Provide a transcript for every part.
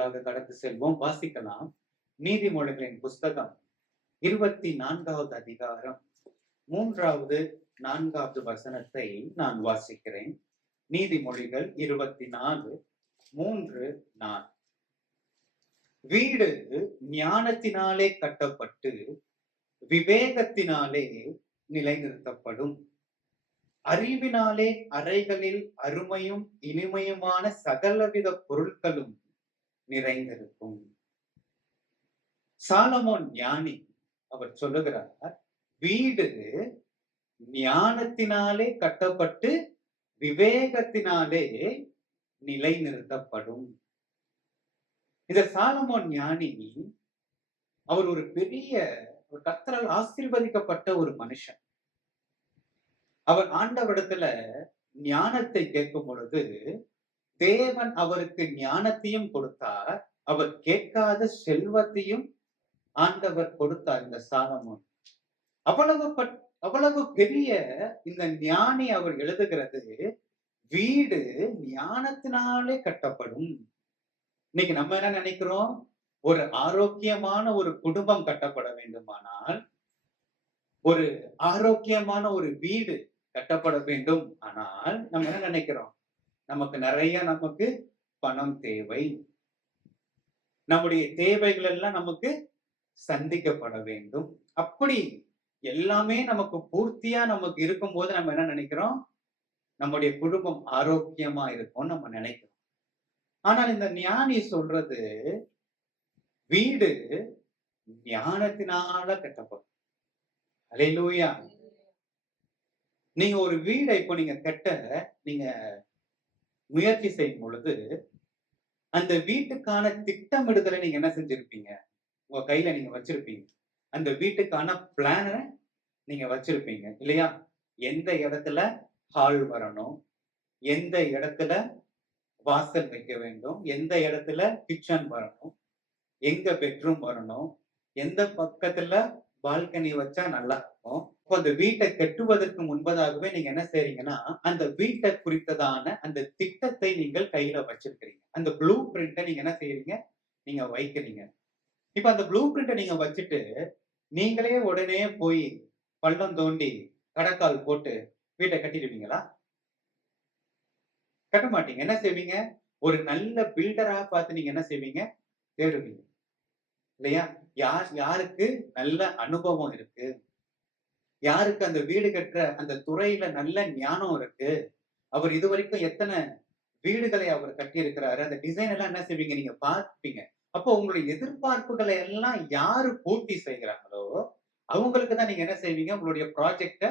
வீடியோக்குள்ளாக கடந்து செல்வோம். வாசிக்கலாம். நீதிமொழிகளின் புஸ்தகம் 24வது அதிகாரம் 3வது 4வது வசனத்தை நான் வாசிக்கிறேன். நீதிமொழிகள் 24 3 4. வீடு ஞானத்தினாலே கட்டப்பட்டு விவேகத்தினாலே நிலைநிறுத்தப்படும். அறிவினாலே அறைகளில் அருமையும் இனிமையுமான சகலவித பொருட்களும் நிறைந்திருக்கும். சாலமோன் ஞானி அவர் சொல்லுகிறார், வீடு ஞானத்தினாலே கட்டப்பட்டு விவேகத்தினாலே நிலைநிறுத்தப்படும். இந்த சாலமோன் ஞானி அவர் ஒரு பெரிய கர்த்தரால் ஆசீர்வதிக்கப்பட்ட ஒரு மனுஷன். அவர் ஆண்டவரிடத்துல ஞானத்தை கேட்கும் பொழுது தேவன் அவருக்கு ஞானத்தையும் கொடுத்தார், அவர் கேட்காத செல்வத்தையும் ஆண்டவர் கொடுத்தார். இந்த சாலமோன் அவ்வளவு பெரிய இந்த ஞானி அவர் எழுதுகிறது, வீடு ஞானத்தினாலே கட்டப்படும். இன்னைக்கு நம்ம என்ன நினைக்கிறோம்? ஒரு ஆரோக்கியமான ஒரு குடும்பம் கட்டப்பட வேண்டுமானால், ஒரு ஆரோக்கியமான ஒரு வீடு கட்டப்பட வேண்டும். ஆனால் நம்ம என்ன நினைக்கிறோம்? நமக்கு பணம் தேவை, நம்முடைய தேவைகள் எல்லாம் நமக்கு சந்திக்கப்பட வேண்டும். அப்படி எல்லாமே நமக்கு பூர்த்தியா நமக்கு இருக்கும்போது நம்ம என்ன நினைக்கிறோம்? நம்முடைய குடும்பம் ஆரோக்கியமா இருக்கும் நம்ம நினைக்கிறோம். ஆனால் இந்த ஞானி சொல்றது, வீடு ஞானத்தினால கட்டப்படும். அல்லேலூயா. நீங்க ஒரு வீடை இப்போ நீங்க கட்ட நீங்க முயற்சி செய்யும் பொழுது அந்த வீட்டுக்கான திட்டமிடுதலை நீங்க என்ன செஞ்சிருப்பீங்க? உங்க கையில நீங்க வச்சிருப்பீங்க. அந்த வீட்டுக்கான பிளான நீங்க வச்சிருப்பீங்க இல்லையா? எந்த இடத்துல ஹால் வரணும், எந்த இடத்துல வாசல் வைக்க வேண்டும், எந்த இடத்துல கிச்சன் வரணும், எங்க பெட்ரூம் வரணும், எந்த பக்கத்துல பால்கனி வச்சா நல்லா இருக்கும். இப்போ அந்த வீட்டை கட்டுவதற்கு முன்பதாகவே நீங்க என்ன செய்றீங்கன்னா, அந்த வீட்டை குறித்ததான அந்த திட்டத்தை நீங்கள் கையில வச்சிருக்கிறீங்க. அந்த ப்ளூ பிரிண்ட்டை நீங்க என்ன செய்றீங்க? நீங்க வைக்கிறீங்க. இப்ப அந்த ப்ளூ பிரிண்ட்டை நீங்க வச்சுட்டு நீங்களே உடனே போய் பள்ளம் தோண்டி கடக்கால் போட்டு வீட்டை கட்டிடுவீங்களா? கட்ட மாட்டீங்க. என்ன செய்வீங்க? ஒரு நல்ல பில்டரா பார்த்து நீங்க என்ன செய்வீங்க? தேடுவீங்க இல்லையா? யாருக்கு நல்ல அனுபவம் இருக்கு, யாருக்கு அந்த வீடு கட்டுற அந்த துறையில நல்ல ஞானம் இருக்கு, அவர் இதுவரைக்கும் எத்தனை வீடுகளை அவர் கட்டி இருக்கிறாரு, அந்த டிசைன் எல்லாம் என்ன செய்வீங்க? நீங்க பார்ப்பீங்க. அப்போ உங்களுடைய எதிர்பார்ப்புகளை எல்லாம் யாரு பூர்த்தி செய்கிறாங்களோ அவங்களுக்கு தான் நீங்க என்ன செய்வீங்க? உங்களுடைய ப்ராஜெக்ட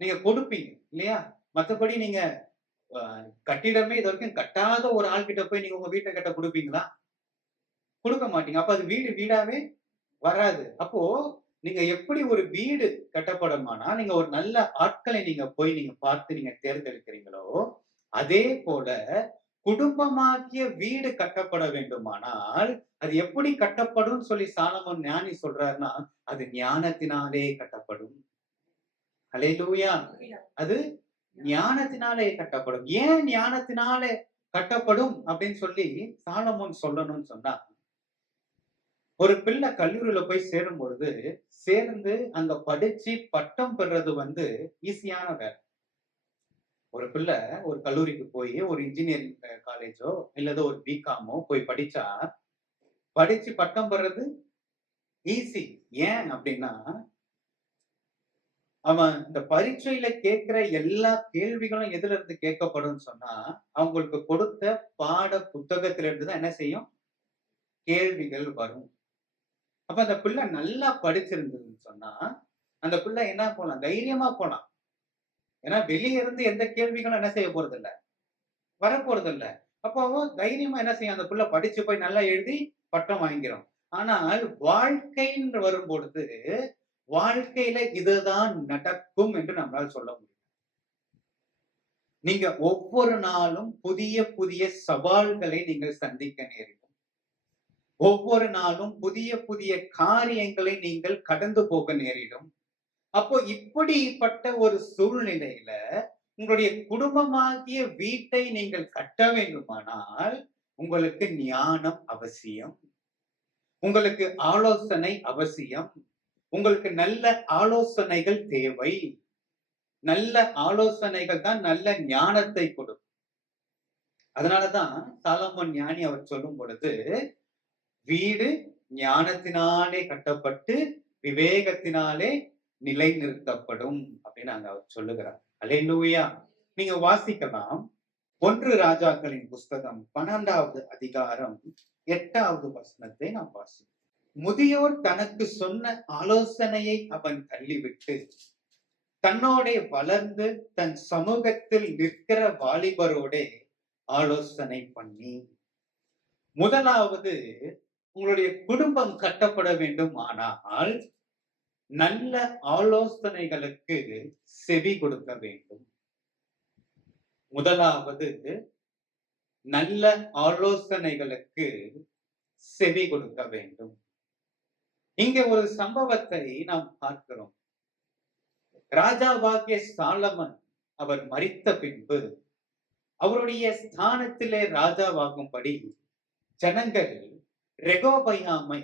நீங்க கொடுப்பீங்க இல்லையா? மத்தபடி நீங்க கட்டிடமே இது வரைக்கும் கட்டாத ஒரு ஆள் கிட்ட போய் நீங்க உங்க வீட்டை கட்ட கொடுப்பீங்களா? கொடுக்க மாட்டீங்க. அப்ப அது வீடாவே வராது. அப்போ நீங்க எப்படி ஒரு வீடு கட்டப்படுமானா, நீங்க ஒரு நல்ல ஆட்களை நீங்க போய் நீங்க பார்த்து நீங்க தேர்ந்தெடுக்கிறீங்களோ, அதே போல குடும்பமாகிய வீடு கட்டப்பட வேண்டுமானால், அது எப்படி கட்டப்படும் சொல்லி சாலமோன் ஞானி சொல்றாருன்னா, அது ஞானத்தினாலே கட்டப்படும். அல்லேலூயா. அது ஞானத்தினாலே கட்டப்படும். ஏன் ஞானத்தினாலே கட்டப்படும் அப்படின்னு சொல்லி சாலமோன் சொல்லணும்னு சொன்னா, ஒரு பிள்ளை கல்லூரியில போய் சேரும் பொழுது சேர்ந்து அங்க படிச்சு பட்டம் பெறுறது ஈஸியான வேலை. ஒரு பிள்ளை ஒரு கல்லூரிக்கு போய் ஒரு இன்ஜினியரிங் காலேஜோ இல்லது ஒரு பிகாமோ போய் படிச்சு பட்டம் பெறுறது ஈஸி. ஏன் அப்படின்னா, அவன் இந்த பரீட்சையில கேட்கிற எல்லா கேள்விகளும் எதுல இருந்து கேட்கப்படும் சொன்னா, அவங்களுக்கு கொடுத்த பாட புத்தகத்திலிருந்து தான் என்ன செய்யும்? கேள்விகள் வரும். அப்ப அந்த பிள்ளை நல்லா படிச்சிருந்ததுன்னு சொன்னா, அந்த பிள்ளை என்ன போலாம்? தைரியமா போலாம். ஏன்னா வெளிய இருந்து எந்த கேள்விகளும் என்ன செய்ய போறதில்ல? வரப்போறதில்ல. அப்போ தைரியமா என்ன செய்யும்? அந்த பிள்ளை படிச்சு போய் நல்லா எழுதி பட்டம் வாங்கிரும். ஆனால் வாழ்க்கைன்னு வரும்பொழுது, வாழ்க்கையில இதுதான் நடக்கும் என்று நம்மால் சொல்ல முடியும். நீங்க ஒவ்வொரு நாளும் புதிய புதிய சவால்களை நீங்கள் சந்திக்க நேரிடும். ஒவ்வொரு நாளும் புதிய புதிய காரியங்களை நீங்கள் கடந்து போக நேரிடும். அப்போ இப்படிப்பட்ட ஒரு சூழ்நிலையில உங்களுடைய குடும்பமாகிய வீட்டை நீங்கள் கட்ட வேண்டுமானால், உங்களுக்கு ஞானம் அவசியம். உங்களுக்கு ஆலோசனை அவசியம். உங்களுக்கு நல்ல ஆலோசனைகள் தேவை. நல்ல ஆலோசனைகள் தான் நல்ல ஞானத்தை கொடுக்கும். அதனாலதான் சாலமோன் ஞானி அவர் சொல்லும் பொழுது, வீடு ஞானத்தினாலே கட்டப்பட்டு விவேகத்தினாலே நிலைநிறுத்தப்படும் அப்படின்னு அங்க அவர் சொல்லுகிறார். அல்லேலூயா. நீங்க வாசிக்கலாம். 1 ராஜாக்களின் புஸ்தகம் 12வது அதிகாரம் 8வது வசனத்தை நாம் வாசிக்கிறோம். முதியோர் தனக்கு சொன்ன ஆலோசனையை அவன் தள்ளிவிட்டு தன்னோடே வளர்ந்து தன் சமூகத்தில் நிற்கிற வாலிபரோடே ஆலோசனை பண்ணி. முதலாவது, உங்களுடைய குடும்பம் கட்டப்பட வேண்டும் ஆனால் நல்ல ஆலோசனைகளுக்கு செவி கொடுக்க வேண்டும். முதலாவது, நல்ல ஆலோசனைகளுக்கு செவி கொடுக்க வேண்டும். இங்கே ஒரு சம்பவத்தை நாம் பார்க்கிறோம். ராஜாவாகிய சாலமன் அவர் மரித்த பின்பு அவருடைய ஸ்தானத்திலே ராஜாவாகும்படி ஜனங்கள் ரெகோபயாமை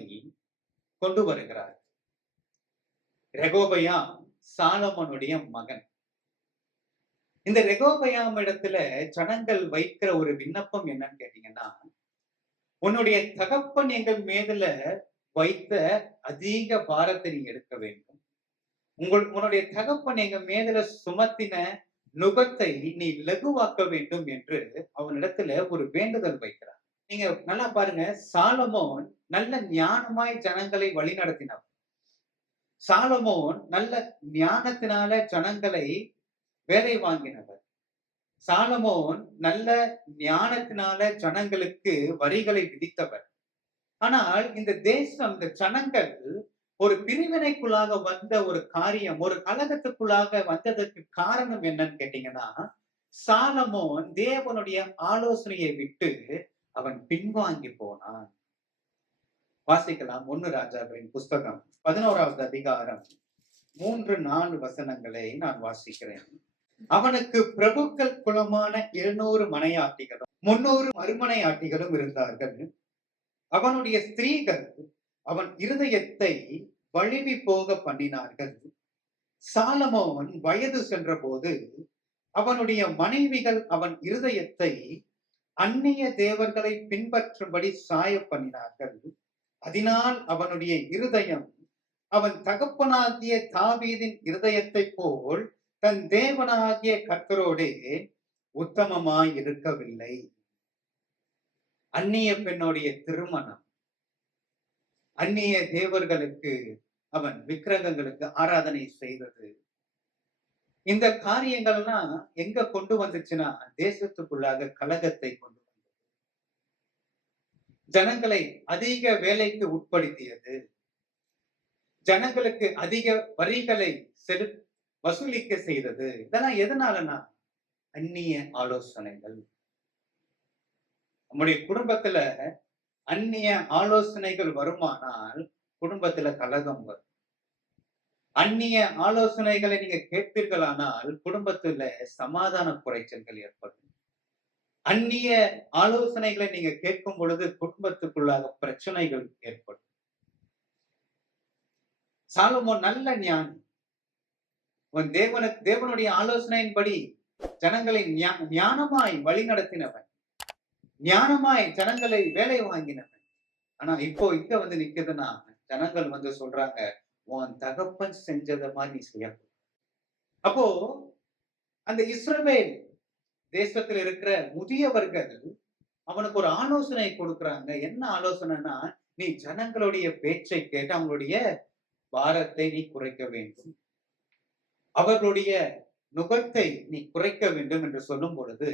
கொண்டு வருகிறார். ரெகோபயாம் சாலமனுடைய மகன். இந்த ரெகோபயாம் இடத்துல ஜனங்கள் வைக்கிற ஒரு விண்ணப்பம் என்னன்னு கேட்டீங்கன்னா, உன்னுடைய தகப்பன் எங்கள் மேதுல வைத்த அதிக பாரத்தை நீ எடுக்க வேண்டும். உன்னுடைய தகப்பன் எங்க மேதுல சுமத்தின நுகத்தை நீ லகுவாக்க வேண்டும் என்று அவனிடத்துல ஒரு வேண்டுதல் வைக்கிறார். நீங்க நல்லா பாருங்க, சாலமோன் நல்ல ஞானமாய் ஜனங்களை வழிநடத்தினவர். சாலமோன் நல்ல ஞானத்தினால ஜனங்களை வேலை வாங்கினவர். சாலமோன் நல்ல ஞானத்தினால ஜனங்களுக்கு வரிகளை விதித்தவர். ஆனால் இந்த தேசம், இந்த ஜனங்கள் ஒரு பிரிவினைக்குள்ளாக வந்த ஒரு காரியம், ஒரு கலகத்துக்குள்ளாக வந்ததற்கு காரணம் என்னன்னு கேட்டீங்கன்னா, சாலமோன் தேவனுடைய ஆலோசனையை விட்டு அவன் பின்வாங்கி போனான். வாசிக்கலாம் 1 ராஜாக்களின் புஸ்தகம் 11வது அதிகாரம் 3-4 வசனங்களை நான் வாசிக்கிறேன். அவனுக்கு பிரபுக்கள் குலமான 200 மனையாட்டிகளும் 300 மறுமனையாட்டிகளும் இருந்தார்கள். அவனுடைய ஸ்திரீகள் அவன் இருதயத்தை வழுவி போக பண்ணினார்கள். சாலமோன் வயது சென்ற போது அவனுடைய மனைவிகள் அவன் இருதயத்தை அந்நிய தேவர்களை பின்பற்றும்படி சாய பண்ணினார்கள். அதனால் அவனுடைய இருதயம் அவன் தகப்பனாகிய தாவீதின் இருதயத்தை போல் தன் தேவனாகிய கர்த்தரோடே உத்தமமாய் இருக்கவில்லை. அந்நிய பெண்ணுடைய திருமணம், அந்நிய தேவர்களுக்கு அவன் விக்கிரகங்களுக்கு ஆராதனை செய்தது, இந்த காரியங்கள்லாம் எங்க கொண்டு வந்துச்சுன்னா தேசத்துக்குள்ளாக கலகத்தை கொண்டு வந்தது. ஜனங்களை அதிக வேலைக்கு உட்படுத்தியது. ஜனங்களுக்கு அதிக வரிகளை வசூலிக்க செய்தது. இதெல்லாம் எதனாலனா அந்நிய ஆலோசனைகள். நம்முடைய குடும்பத்துல அந்நிய ஆலோசனைகள் வருமானால் குடும்பத்துல கலகம் வரும். அந்நிய ஆலோசனைகளை நீங்க கேட்பீர்களானால் குடும்பத்துல சமாதான குறைச்சல்கள் ஏற்படும். அந்நிய ஆலோசனைகளை நீங்க கேட்கும் பொழுது குடும்பத்துக்குள்ளாக பிரச்சனைகள் ஏற்படும். சாலமோன் நல்ல ஞானி. தேவனுடைய ஆலோசனையின்படி ஜனங்களை ஞானமாய் வழி நடத்தினவன், ஞானமாய் ஜனங்களை வேலை வாங்கினவன். ஆனா இப்போ இங்க வந்து நிக்குதுன்னா ஜனங்கள் சொல்றாங்க, உன் தகப்பன் செஞ்சத மாதிரி நீ செய்ய. அப்போ அந்த இஸ்ரவேல் தேசத்தில் இருக்கிற முதியவர்கள் அவனுக்கு ஒரு ஆலோசனை கொடுக்குறாங்க. என்ன ஆலோசனைனா, நீ ஜனங்களுடைய பேச்சை கேட்டு அவங்களுடைய பாரத்தை நீ குறைக்க வேண்டும், அவர்களுடைய நுகத்தை நீ குறைக்க வேண்டும் என்று சொல்லும் பொழுது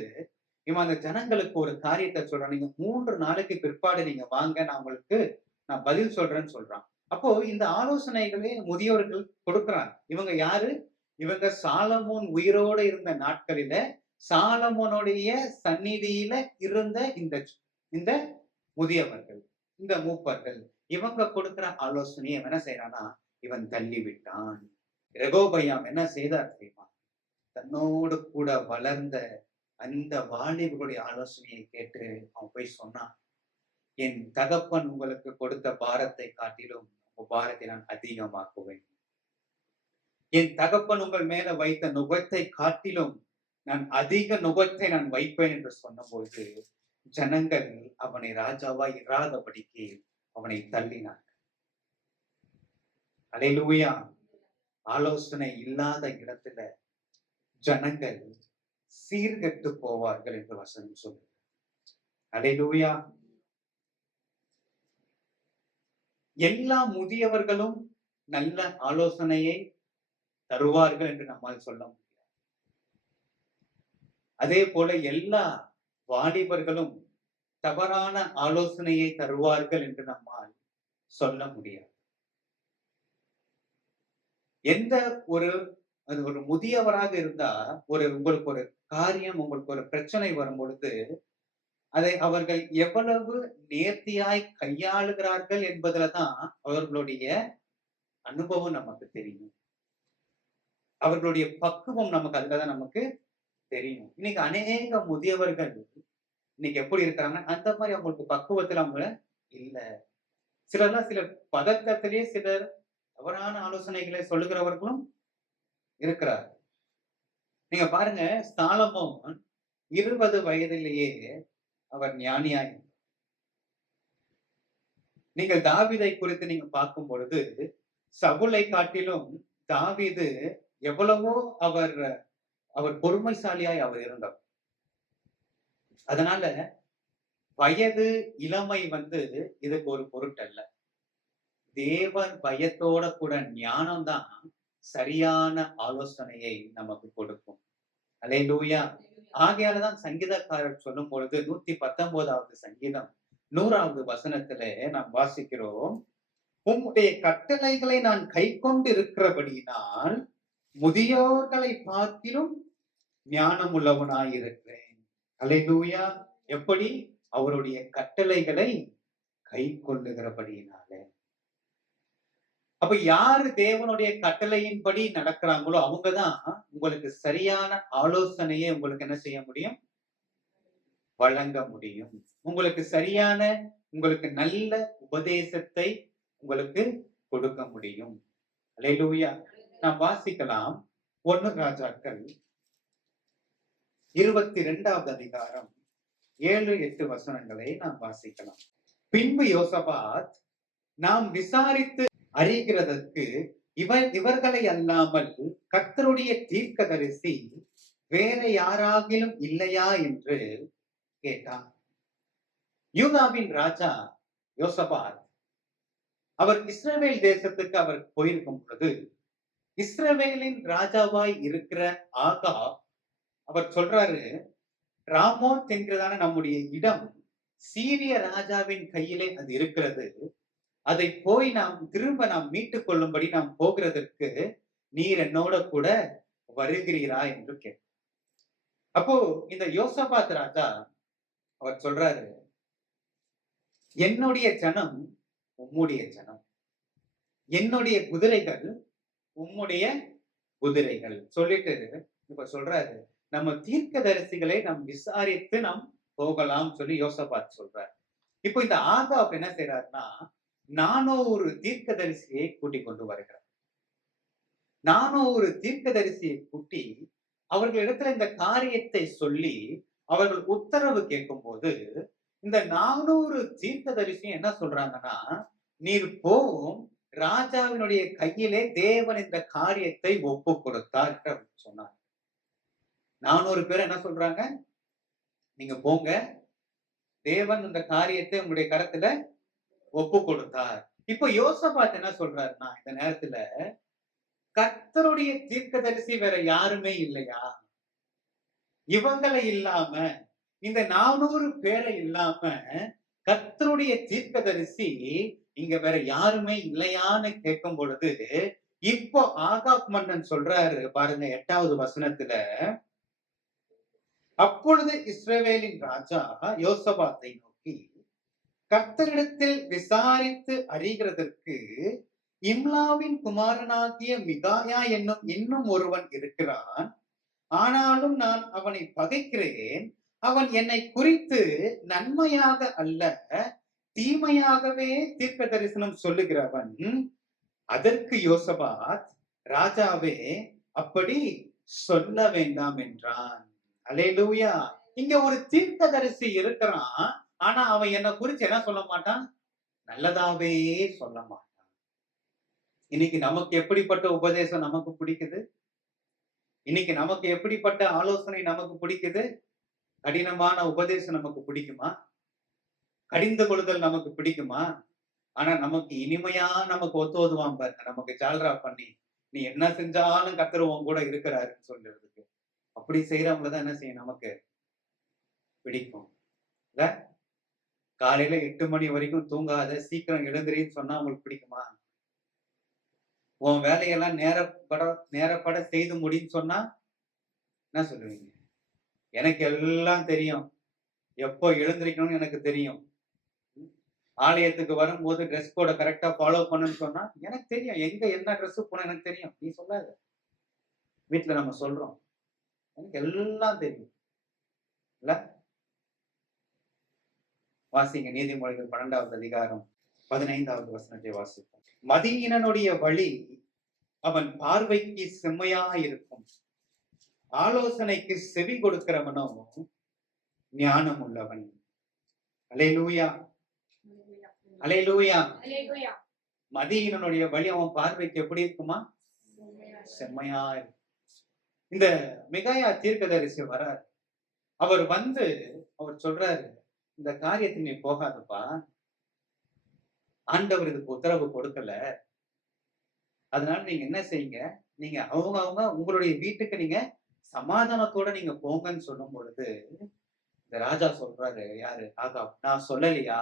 இவன் அந்த ஜனங்களுக்கு ஒரு காரியத்தை சொல்றான். நீங்க 3 நாளைக்கு பிற்பாடு நீங்க வாங்க, நான் பதில் சொல்றேன்னு சொல்றான். அப்போ இந்த ஆலோசனைகளே முதியோர்கள் கொடுக்கிறாங்க. இவங்க யாரு? இவங்க சாலமோன் உயிரோடு இருந்த நாட்களில சாலமோனுடைய சந்நிதியில இருந்த இந்த முதியவர்கள், இந்த மூப்பர்கள். இவங்க கொடுக்கிற ஆலோசனையை என்ன செய்யறானா, இவன் தள்ளி விட்டான். ரெகோபயாம் என்ன செய்தார் தெரியுமா? தன்னோடு கூட வளர்ந்த அந்த வாலிபருடைய ஆலோசனையை கேட்டு அவன் போய் சொன்னான், என் தகப்பன் உங்களுக்கு கொடுத்த பாரத்தை காட்டிலும் உங்க பாரத்தை நான் அதிகமாக்குவேன். என் தகப்பன் உங்கள் மேல வைத்த நுகத்தை காட்டிலும் நான் அதிக நுகத்தை நான் வைப்பேன் என்று சொன்னபோது ஜனங்கள் அவனை ராஜாவா இராதபடிக்கு அவனை தள்ளினார். அல்லேலூயா. ஆலோசனை இல்லாத இடத்துல ஜனங்கள் சீர்கெட்டு போவார்கள் என்று வசனம் சொல்லுது. அல்லேலூயா. எல்லா முதியவர்களும் நல்ல ஆலோசனையை தருவார்கள் என்று நம்மால் சொல்ல முடியாது. அதே போல எல்லா வாலிபர்களும் தவறான ஆலோசனையை தருவார்கள் என்று நம்மால் சொல்ல முடியாது. எந்த ஒரு ஒரு முதியவராக இருந்தா உங்களுக்கு ஒரு காரியம், உங்களுக்கு ஒரு பிரச்சனை வரும் பொழுது அதை அவர்கள் எவ்வளவு நேர்த்தியாய் கையாளுகிறார்கள் என்பதுலதான் அவர்களுடைய அனுபவம் நமக்கு தெரியும். அவர்களுடைய பக்குவம் நமக்கு அதுலதான் நமக்கு தெரியும். இன்னைக்கு அநேக முதியவர்கள் இன்னைக்கு எப்படி இருக்கிறாங்கன்னா அந்த மாதிரி அவங்களுக்கு பக்குவத்துல அவங்க இல்ல. சிலர்லாம் சில பதட்டத்திலேயே சிலர் தவறான ஆலோசனைகளை சொல்லுகிறவர்களும் இருக்கிறார். நீங்க பாருங்க, சாலமோன் 20 வயதிலேயே அவர் ஞானியாய். நீங்கள் தாவீதை குறித்து நீங்க பார்க்கும் பொழுது சவுலை காட்டிலும் தாவீது எவ்வளவோ அவர் பொறுமைசாலியாய் அவர் இருந்தார். அதனால வயது இளமை இதுக்கு ஒரு பொருட்டல்ல. தேவன் பயத்தோட கூட ஞானம் தான் சரியான ஆலோசனையை நமக்கு கொடுக்கும். அல்லேலூயா. ஆகையாலதான் சங்கீதக்காரர் சொல்லும் பொழுது 119வது சங்கீதம் 100வது வசனத்திலே நாம் வாசிக்கிறோம், உம்முடைய கட்டளைகளை நான் கை கொண்டு இருக்கிறபடியினால் முதியோர்களை பார்க்கிலும் ஞானம் உள்ளவனாயிருக்கிறேன். அல்லேலூயா. எப்படி? அவருடைய கட்டளைகளை கை கொள்ளுகிறபடியினாலே. அப்ப யாரு தேவனுடைய கட்டளையின்படி நடக்கிறாங்களோ அவங்கதான் உங்களுக்கு சரியான ஆலோசனையை உங்களுக்கு என்ன செய்ய முடியும்? வழங்க முடியும். உங்களுக்கு சரியான, உங்களுக்கு நல்ல உபதேசத்தை உங்களுக்கு கொடுக்க முடியும். அல்லேலூயா. நாம் வாசிக்கலாம் 1 ராஜாக்கள் 22வது அதிகாரம் 7-8 வசனங்களை நாம் வாசிக்கலாம். பின்பு யோசபாத், நாம் விசாரித்து அறிகிறதற்கு இவர்களை அல்லாமல் கர்த்தருடைய தீர்க்கதரிசி வேற யாராகிலும் இல்லையா என்று கேட்டான். யூதாவின் ராஜா யோசபாத் அவர் இஸ்ரவேல் தேசத்துக்கு அவர் போயிருக்கும் பொழுது இஸ்ரவேலின் ராஜாவாய் இருக்கிற ஆகாப் அவர் சொல்றாரு, ராமோத் என்கிறதான நம்முடைய இடம் சீரிய ராஜாவின் கையிலே அது இருக்கிறது. அதை போய் நாம் திரும்ப மீட்டுக் கொள்ளும்படி நாம் போகிறதற்கு நீர் என்னோட கூட வருகிறீரா என்று கேட்டார். அப்போ இந்த யோசபாத் ராஜா அவர் சொல்றாரு, என்னுடைய ஜனம் உம்முடைய ஜனம், என்னுடைய குதிரைகள் உம்முடைய குதிரைகள் சொல்லிட்டு இப்ப சொல்றாரு, நம்ம தீர்க்கதரிசிகளை நாம் விசாரித்து நாம் போகலாம் சொல்லி யோசபாத் சொல்றாரு. இப்போ இந்த ஆகாப் என்ன செய்யறாருன்னா 400 தீர்க்கதரிசியை கூட்டிக் கொண்டு வருகிறார். 400 தீர்க்கதரிசியை கூட்டி அவர்களிடத்துல இந்த காரியத்தை சொல்லி அவர்கள் உத்தரவு கேட்கும் போது இந்த 400 தீர்க்கதரிசியும் என்ன சொல்றாங்கன்னா, நீர் போகும் ராஜாவினுடைய கையிலே தேவன் இந்த காரியத்தை ஒப்பு கொடுத்தார் சொன்னார். 400 பேர் என்ன சொல்றாங்க, நீங்க போங்க, தேவன் இந்த காரியத்தை உங்களுடைய கரத்துல ஒப்பு கொடுத்தார். இப்ப யோசபாத் என்ன சொல்றாருன்னா, இந்த நேரத்துல கர்த்தருடைய தீர்க்கதரிசி வேற யாருமே இல்லையா? இவங்களை இல்லாம, இந்த 400 பேரை இல்லாம கர்த்தருடைய தீர்க்கதரிசி இங்க வேற யாருமே இல்லையான்னு கேட்கும் பொழுது இப்போ ஆகாப் மன்னன் சொல்றாரு பாருங்க 8வது வசனத்துல, அப்பொழுது இஸ்ரவேலின் ராஜா யோசபாத்தை நோக்கி, கர்த்தரிடத்தில் விசாரித்து அறிகிறதற்கு இம்லாவின் குமாரனாகிய மிகாயா என்னும் இன்னும் ஒருவன் இருக்கிறான். ஆனாலும் நான் அவனை பகைக்கிறேன். அவன் என்னை குறித்து நன்மையாக அல்ல, தீமையாகவே தீர்க்க தரிசனம் சொல்லுகிறவன். அதற்கு யோசபாத், ராஜாவே, அப்படி சொல்ல வேண்டாம் என்றான். அல்லேலூயா. இங்க ஒரு தீர்க்கதரிசி இருக்கிறான். ஆனா அவன் என்ன குறிச்சு என்ன சொல்ல மாட்டான்? நல்லதாவே சொல்ல மாட்டான். இன்னைக்கு நமக்கு எப்படிப்பட்ட உபதேசம் நமக்கு பிடிக்குது? இன்னைக்கு நமக்கு எப்படிப்பட்ட ஆலோசனை நமக்கு பிடிக்குது? கடினமான உபதேசம் நமக்கு பிடிக்குமா? கடிந்து கொள்ளுதல் நமக்கு பிடிக்குமா? ஆனா நமக்கு இனிமையா நமக்கு ஒத்துவதுவான் பாருங்க, நமக்கு ஜால்ரா பண்ணி, நீ என்ன செஞ்சாலும் கர்த்தர் உன் கூட இருக்கிறாருன்னு சொல்றதுக்கு. அப்படி செய்யறவங்க தான் என்ன செய்யும் நமக்கு பிடிக்கும். இல்ல? காலையில 8 மணி வரைக்கும் தூங்காத, சீக்கிரம் எழுந்திரின்னு சொன்னா உங்களுக்கு பிடிக்குமா? உன் வேலையெல்லாம் நேரப்பட செய்து முடின்னு சொன்னா என்ன சொல்லுவீங்க? எனக்கு எல்லாம் தெரியும். எப்போ எழுந்திரிக்கணும்னு எனக்கு தெரியும். ஆலயத்துக்கு வரும்போது ட்ரெஸ் கோட கரெக்டா ஃபாலோ பண்ணுன்னு சொன்னா, எனக்கு தெரியும். எங்க என்ன ட்ரெஸ் போடணும் எனக்கு தெரியும். நீ சொல்லாத. வீட்ல நம்ம சொல்றோம். எனக்கு எல்லாம் தெரியும். இல்ல? வாசிங்க நீதிமொழிகள் 12வது அதிகாரம் 15வது வசனத்தை வாசிப்போம். மதியீனனுடைய வழி அவன் பார்வைக்கு செம்மையா இருக்கும். ஆலோசனைக்கு செவி கொடுக்கிறவனோ ஞானம் உள்ளவன். அல்லேலூயா. அல்லேலூயா. மதியீனனுடைய வழி அவன் பார்வைக்கு எப்படி இருக்குமா? செம்மையா இருக்கும். இந்த மிகாயா தீர்க்கதரிசி வரார். அவர் வந்து அவர் சொல்றாரு, இந்த காரியத்தை நீ போகாதப்பா, ஆண்டவர் இதுக்கு உத்தரவு கொடுக்கல. அதனால நீங்க என்ன செய்யுங்க, நீங்க அவங்க உங்களுடைய வீட்டுக்கு நீங்க சமாதானத்தோட நீங்க போங்கன்னு சொல்லும் பொழுது, இந்த ராஜா சொல்றாரு, யாரு? ஆகாப், நான் சொல்லலையா?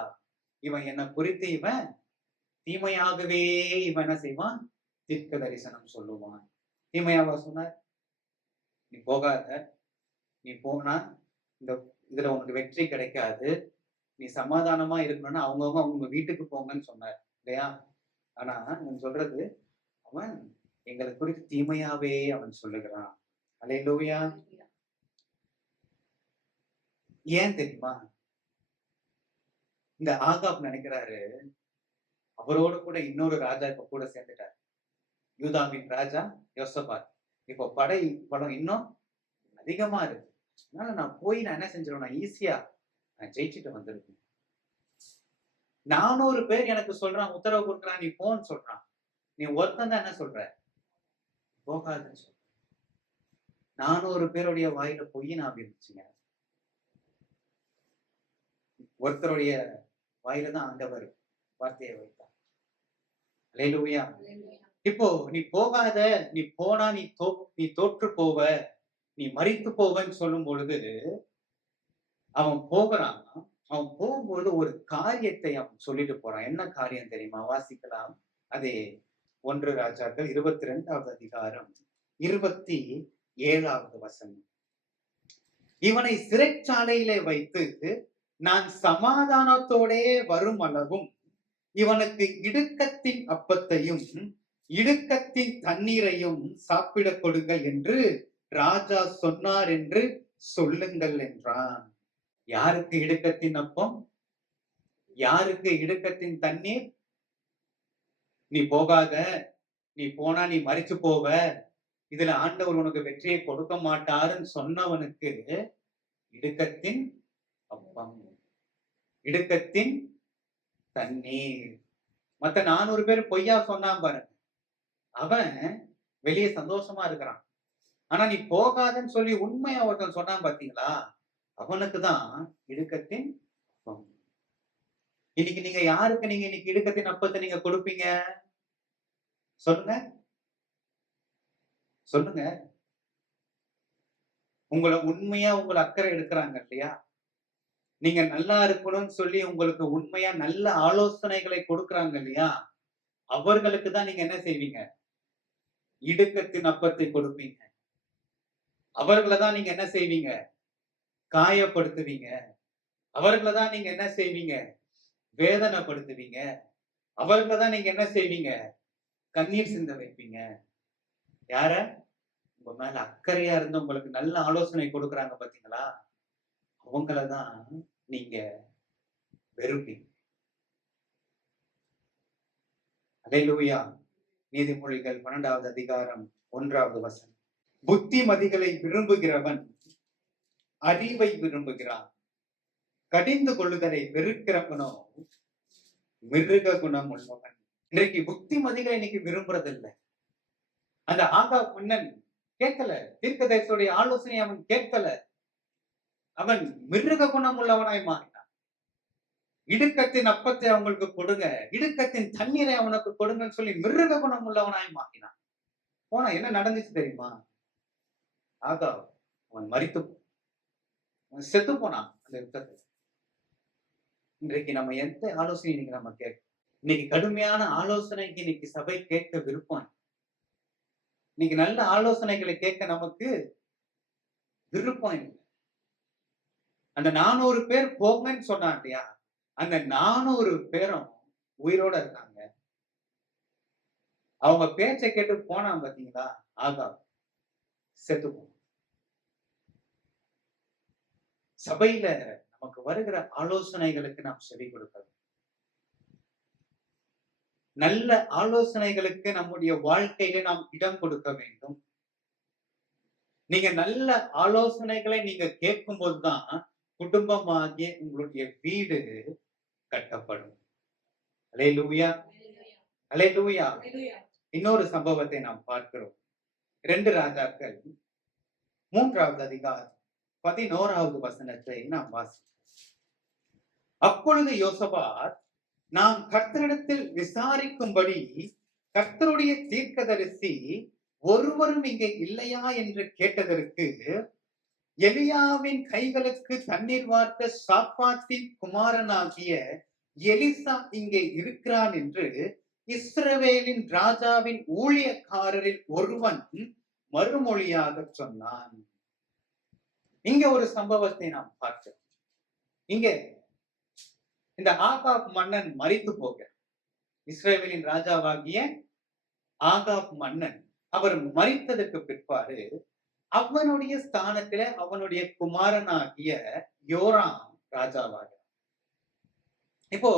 இவன் என்ன குறித்து இவன் தீமையாகவே இவன் என்ன செய்வான்? தீர்க்க தரிசனம் சொல்லுவான். தீமையாவா சொன்னார்? நீ போகாத, நீ போனா இந்த இதுல உனக்கு வெற்றி கிடைக்காது, நீ சமாதானமா இருக்கணும்னா அவங்கவுங்க அவங்க வீட்டுக்கு போங்கன்னு சொன்னார் இல்லையா? ஆனா அவன் சொல்றது, அவன் எங்களை குறித்து தீமையாவே அவன் சொல்லுகிறான். அல்லேலூயா. ஏன் தெரியுமா? இந்த ஆகாப் நினைக்கிறாரு, அவரோடு கூட இன்னொரு ராஜா இப்ப கூட சேர்ந்துட்டார். யூதாவின் ராஜா யோசபாத். இப்போ படை பலம் இன்னும் அதிகமா இருக்கு. அதனால நான் போய் நான் என்ன செஞ்சிருவேன், நான் ஈஸியா நான் ஜெயிச்சுட்டு வந்திருக்கேன். 400 பேர் எனக்கு சொல்றான், உத்தரவு கொடுக்குறான், நீ போன்னு சொல்றான். நீ ஒருத்தன் தான் என்ன சொல்ற? போகாதுன்னு சொல்ற. 400 பேருடைய வாயில பொய் நான் இருந்துச்சுங்க. ஒருத்தருடைய வாயில தான் ஆண்டவர் வார்த்தையை வைத்தார். அல்லேலூயா. இப்போ நீ போகாத, நீ போனா நீ தோற்று போவ, நீ மரித்து போவன்னு சொல்லும் பொழுது அவன் போகிறான். அவன் போகும்போது ஒரு காரியத்தை அவன் சொல்லிட்டு போறான். என்ன காரியம் தெரியுமா? வாசிக்கலாம். அதே 1 ராஜாக்கள் 22வது அதிகாரம் 27வது வசனம். இவனை சிறைச்சாலையிலே வைத்து நான் சமாதானத்தோடே வரும் அளவும் இவனுக்கு இடுக்கத்தின் அப்பத்தையும் இடுக்கத்தின் தண்ணீரையும் சாப்பிடக் கொடுங்கள் என்று ராஜா சொன்னார் என்று சொல்லுங்கள் என்றான். யாருக்கு இடுக்கத்தின் அப்பம்? யாருக்கு இடுக்கத்தின் தண்ணீர்? நீ போகாத, நீ போனா நீ மரிச்சு போவ, இதுல ஆண்டவர் உனக்கு வெற்றியை கொடுக்க மாட்டாருன்னு சொன்னவனுக்கு இடுக்கத்தின் அப்பம், இடுக்கத்தின் தண்ணீர். மத்த 400 பேர் பொய்யா சொன்னான் பாருங்க, அவன் வெளியே சந்தோஷமா இருக்கிறான். ஆனா நீ போகாதன்னு சொல்லி உண்மையா ஒருத்தன் சொன்னான் பாத்தீங்களா, அவனுக்கு தான் இடுக்கத்தின் அப்பம். இன்னைக்கு நீங்க யாருக்கு நீங்க இன்னைக்கு இடுக்கத்தின் அப்பத்தை நீங்க கொடுப்பீங்க? சொல்லுங்க, சொல்லுங்க. உங்களை உண்மையா உங்களை அக்கறை எடுக்கிறாங்க இல்லையா? நீங்க நல்லா இருக்கணும்னு சொல்லி உங்களுக்கு உண்மையா நல்ல ஆலோசனைகளை கொடுக்கறாங்க இல்லையா? அவர்களுக்கு தான் நீங்க என்ன செய்வீங்க? இடுக்கத்தின் அப்பத்தை கொடுப்பீங்க. அவர்களை தான் நீங்க என்ன செய்வீங்க? காயப்படுத்துவீங்க. அவர்களை தான் நீங்க என்ன செய்வீங்க? வேதனைப்படுத்துவீங்க. அவர்களை தான் நீங்க என்ன செய்வீங்க? கண்ணீர் சிந்த வைப்பீங்க. யார? உங்க மேல அக்கறையா இருந்து உங்களுக்கு நல்ல ஆலோசனை கொடுக்குறாங்க பாத்தீங்களா, அவங்களதான் நீங்க வெறுப்பீங்க. அல்லேலூயா. நீதிமொழிகள் 12வது அதிகாரம் 1வது வசனம். புத்திமதிகளை விரும்புகிறவன் அறிவை விரும்புகிறான். கடிந்து கொள்ளுதலை வெறுக்கிறவனோ மிருக குணம் உள்ளவன். இன்றைக்கு புத்திமதிகளை இன்னைக்கு விரும்புறது இல்லை. அந்த ஆகாப் மன்னன் கேட்கல. தீர்க்கதரிசியுடைய ஆலோசனை அவன் கேட்கல. அவன் மிருக குணம் உள்ளவனாய் மாறினான். இடுக்கத்தின் அப்பத்தை அவங்களுக்கு கொடுங்க, இடுக்கத்தின் தண்ணீரை அவனுக்கு கொடுங்கன்னு சொல்லி மிருக குணம் உள்ளவனாய் மாறினான். போனா என்ன நடந்துச்சு தெரியுமா? ஆகாப் அவன் மரித்து செத்து போனான் அந்த யுத்தத்தில். இன்றைக்கு நம்ம எந்த ஆலோசனை இன்னைக்கு நம்ம கேட்க, இன்னைக்கு கடுமையான ஆலோசனைக்கு இன்னைக்கு சபை கேட்க விருப்பம். இன்னைக்கு நல்ல ஆலோசனைகளை கேட்க நமக்கு விருப்பம் இல்லை. அந்த 400 பேர் போங்கன்னு சொன்னான் இல்லையா, அந்த 400 பேரும் உயிரோட இருக்காங்க. அவங்க பேச்சை கேட்டு போனான் பாத்தீங்களா, ஆகாப் செத்து போனான். சபையில நமக்கு வருகிற ஆலோசனைகளுக்கு நாம் செவி கொடுக்கணும். நல்ல ஆலோசனைகளுக்கு நம்முடைய வாழ்க்கையில நாம் இடம் கொடுக்க வேண்டும். நீங்க நல்ல ஆலோசனைகளை நீங்க கேட்கும் போதுதான் குடும்பமாகிய உங்களுடைய வீடு கட்டப்படும். அல்லேலூயா, அல்லேலூயா. இன்னொரு சம்பவத்தை நாம் பார்க்கிறோம். 2 ராஜாக்கள் 3வது அதிகாரம் 11வது வசனத்தை நாம் வாசிக்கிறோம். அப்பொழுது யோசபாத், நாம் கர்த்தரிடத்தில் விசாரிக்கும்படி கர்த்தருடைய தீர்க்கதரிசி ஒருவரும் இங்கே இல்லையா என்று கேட்டதற்கு, எலியாவின் கைகளுக்கு தண்ணீர் வார்த்த சாப்பாத்தின் குமாரனாகிய எலிசா இங்கே இருக்கிறான் என்று இஸ்ரவேலின் ராஜாவின் ஊழியக்காரரில் ஒருவன் மறுமொழியாக சொன்னான். இங்க ஒரு சம்பவத்தை நாம் பார்க்கிறோம். இங்க இந்த ஆகாப் மன்னன் மரித்து போக, இஸ்ரவேலின் ராஜாவாகிய ஆகாப் மன்னன் அவர் மரித்ததற்கு பிற்பாடு அவனுடைய ஸ்தானத்தில அவனுடைய குமாரனாகிய யோராம் ராஜாவாக. இப்போ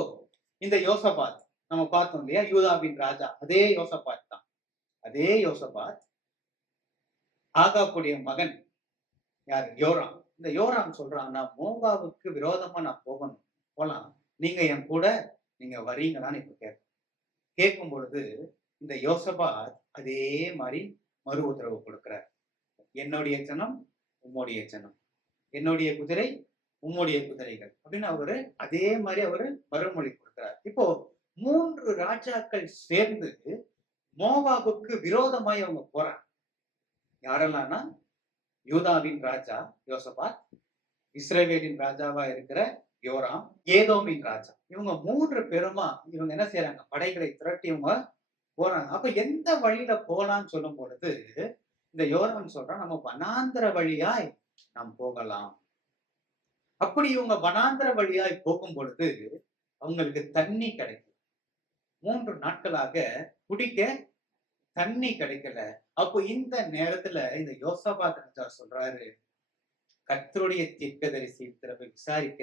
இந்த யோசபாத் நம்ம பார்த்தோம் இல்லையா, யூதாவின் ராஜா அதே யோசபாத் தான். அதே யோசபாத் ஆகாப்புடைய மகன் யாரு? யோராம். இந்த யோராம் சொல்றான், நான் மோவாவுக்கு விரோதமா நான் போலாம், நீங்க என் கூட நீங்க வரீங்களான்னு இப்ப கேட்கும் பொழுது இந்த யோசபாத் அதே மாதிரி மறு உத்தரவு கொடுக்கிறார். என்னுடைய ஜனம் உம்முடைய ஜனம், என்னுடைய குதிரை உம்முடைய குதிரைகள் அப்படின்னு அவரு அதே மாதிரி அவரு மறுமொழி கொடுக்கிறார். இப்போ 3 ராஜாக்கள் சேர்ந்து மோவாவுக்கு விரோதமாய் அவங்க போறாங்க. யாரெல்லாம்னா, யூதாவின் ராஜா யோசபாத், இஸ்ரவேலின் ராஜாவா இருக்கிற யோராம், ஏதோமின் ராஜா. இவங்க 3 பேருமா இவங்க என்ன செய்யறாங்க? படைகளை திரட்டி இவங்க போறாங்க. அப்ப எந்த வழியில போலான்னு சொல்லும் பொழுது இந்த யோராம் சொல்றான், நம்ம வனாந்தர வழியாய் நாம் போகலாம். அப்படி இவங்க வனாந்தர வழியாய் போகும் பொழுது அவங்களுக்கு தண்ணி கிடைக்கும். 3 நாட்களாக குடிக்க தண்ணி கிடைக்கல. அப்போ இந்த நேரத்துல இந்த யோசபாத் ராஜா சொல்றாரு, கர்த்தருடைய தீர்க்கதரிசி விசாரிக்க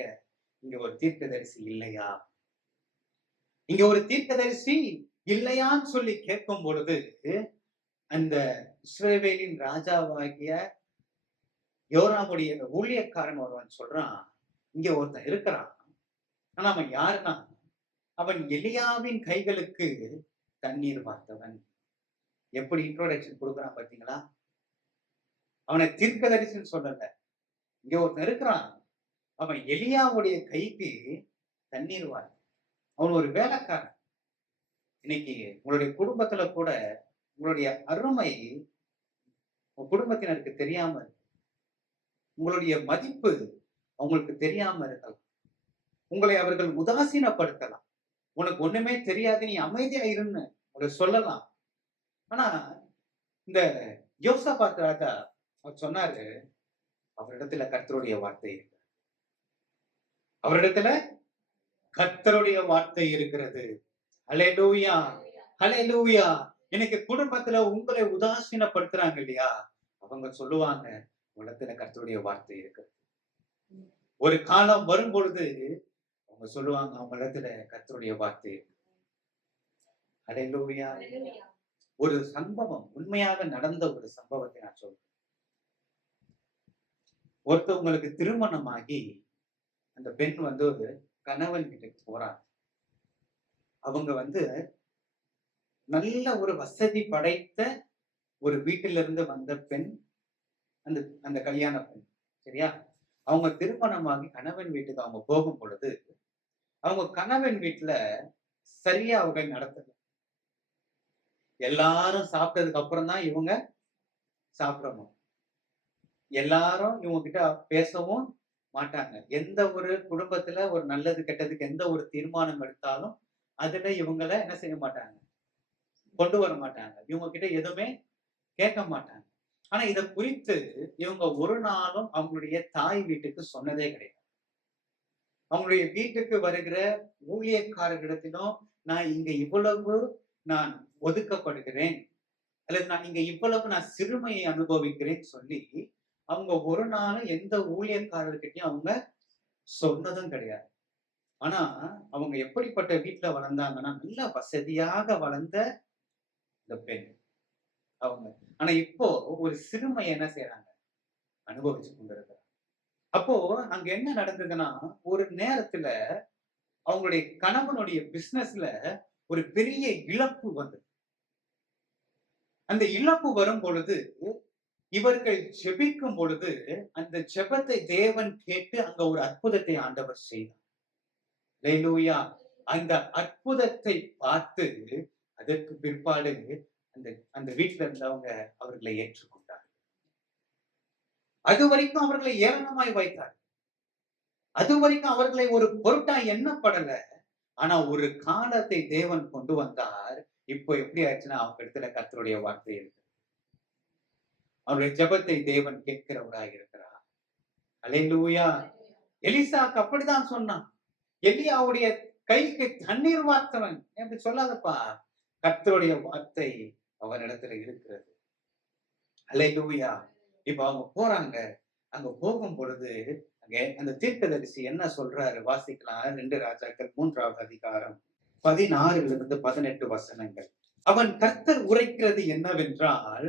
இங்க ஒரு தீர்க்கதரிசி இல்லையா? இங்க ஒரு தீர்க்கதரிசி இல்லையான்னு சொல்லி கேட்கும் பொழுது அந்த இஸ்ரவேலின் ராஜாவாகிய யோராமுடைய ஊழியக்காரன் ஒருவன் சொல்றான், இங்க ஒருத்தன் இருக்கிறான். ஆனா அவன் யாருன்னா, அவன் எலியாவின் கைகளுக்கு தண்ணீர் பார்த்தவன். எப்படி இன்ட்ரோடக்ஷன் கொடுக்குறான் பாத்தீங்களா? அவனை தீர்க்கதரிசின்னு சொல்லல. இங்க ஒருத்தன் இருக்கிறான், அவன் எலியாவுடைய கைக்கு தண்ணீர் வார். அவன் ஒரு வேலைக்காரன். இன்னைக்கு உங்களுடைய குடும்பத்துல கூட உங்களுடைய அருமை உங்க குடும்பத்தினருக்கு தெரியாம இருக்கு. உங்களுடைய மதிப்பு அவங்களுக்கு தெரியாம இருக்கலாம். உங்களை அவர்கள் உதாசீனப்படுத்தலாம். உனக்கு ஒண்ணுமே தெரியாது, நீ அமைதியா இருன்னு உங்களை சொல்லலாம். ஆனா இந்த யோசபாத் ராஜா அவர் சொன்னாரு, அவரிடத்துல கர்த்தருடைய வார்த்தை இருக்கு. அவரிடத்துல கர்த்தருடைய வார்த்தை இருக்கிறது. ஹல்லேலூயா, ஹல்லேலூயா. எனக்கு குடும்பத்துல உங்களை உதாசீனப்படுத்துறாங்க இல்லையா, அவங்க சொல்லுவாங்க, உலகத்துல கர்த்தருடைய வார்த்தை இருக்கு. ஒரு காலம் வரும் பொழுது அவங்க சொல்லுவாங்க, அவங்க இடத்துல கர்த்தருடைய வார்த்தை இருக்கு. அல்லேலூயா. ஒரு சம்பவம், உண்மையாக நடந்த ஒரு சம்பவத்தை நான் சொல்றேன். ஒருத்தவங்களுக்கு திருமணமாகி அந்த பெண் வந்து ஒரு கணவன் வீட்டுக்கு போறாங்க. அவங்க வந்து நல்ல ஒரு வசதி படைத்த ஒரு வீட்டிலிருந்து வந்த பெண், அந்த அந்த கல்யாண பெண். சரியா? அவங்க திருமணமாகி கணவன் வீட்டுக்கு அவங்க போகும் பொழுது, அவங்க கணவன் வீட்டுல சரியா அவங்க நடத்தல. எல்லாரும் சாப்பிட்டதுக்கு அப்புறம் தான் இவங்க சாப்பிடணும். எல்லாரும் இவங்க கிட்ட பேசவும் மாட்டாங்க. எந்த ஒரு குடும்பத்துல ஒரு நல்லது கெட்டதுக்கு எந்த ஒரு தீர்மானம் எடுத்தாலும், அதுல இவங்கள என்ன செய்ய மாட்டாங்க? கொண்டு வர மாட்டாங்க. இவங்க கிட்ட எதுவுமே கேட்க மாட்டாங்க. ஆனா இத குறித்து இவங்க ஒரு நாளும் அவங்களுடைய தாய் வீட்டுக்கு சொன்னதே கிடையாது. அவங்களுடைய வீட்டுக்கு வருகிற ஊழியக்காரர்களிடத்திலும், நான் இங்க இவ்வளவு நான் ஒதுக்கப்படுகிறேன், அல்லது நான் இங்க இவ்வளவு நான் சிறுமையை அனுபவிக்கிறேன்னு சொல்லி, அவங்க ஒரு நாளும் எந்த ஊழியக்காரர்கிட்டயும் அவங்க சொன்னதும் கிடையாது. ஆனா அவங்க எப்படிப்பட்ட வீட்டுல வளர்ந்தாங்கன்னா, நல்ல வசதியாக வளர்ந்த இந்த பெண் அவங்க. ஆனா இப்போ ஒரு சிறுமையை என்ன செய்யறாங்க? அனுபவிச்சு கொண்டிருக்கிறாங்க. அப்போ அங்க என்ன நடந்ததுன்னா, ஒரு நேரத்துல அவங்களுடைய கணவனுடைய பிசினஸ்ல ஒரு பெரிய இழப்பு வந்தது. அந்த இழப்பு வரும் பொழுது இவர்கள் ஜெபிக்கும் பொழுது அந்த ஜெபத்தை தேவன் கேட்டு அங்க ஒரு அற்புதத்தை ஆண்டவர் செய்தார். அல்லேலூயா. அந்த அற்புதத்தை பார்த்து அதற்கு பிற்பாடு அந்த அந்த வீட்டுல இருந்தவங்க அவர்களை ஏற்றுக்கொண்டார். அது வரைக்கும் அவர்களை ஏளனமாய் வைத்தார். அது வரைக்கும் அவர்களை ஒரு பொருட்டா எண்ணப்படல. ஆனா ஒரு காலத்தை தேவன் கொண்டு வந்தார். இப்போ எப்படி ஆச்சுன்னா அவங்க இடத்துல கர்த்தருடைய வார்த்தை இருக்கு. அவருடைய ஜெபத்தை தேவன் கேட்கிறவராக இருக்கிறார். அல்லேலூயா. எலிசாக்கு அப்படிதான் சொன்னான். எலியாவுடைய கைக்கு தண்ணீர் வார்த்தவன் அப்படி சொல்லாதப்பா. கர்த்தருடைய வார்த்தை அவனிடத்துல இருக்கிறது. அல்லேலூயா. இப்ப அவங்க போறாங்க. அங்க போகும் பொழுது அங்க அந்த தீர்க்கதரிசி என்ன சொல்றாரு வாசிக்கலாம். 2 ராஜாக்கள் 3வது அதிகாரம் 16 18 வசனங்கள். அவன் கர்த்தர் உரைக்கிறது என்னவென்றால்,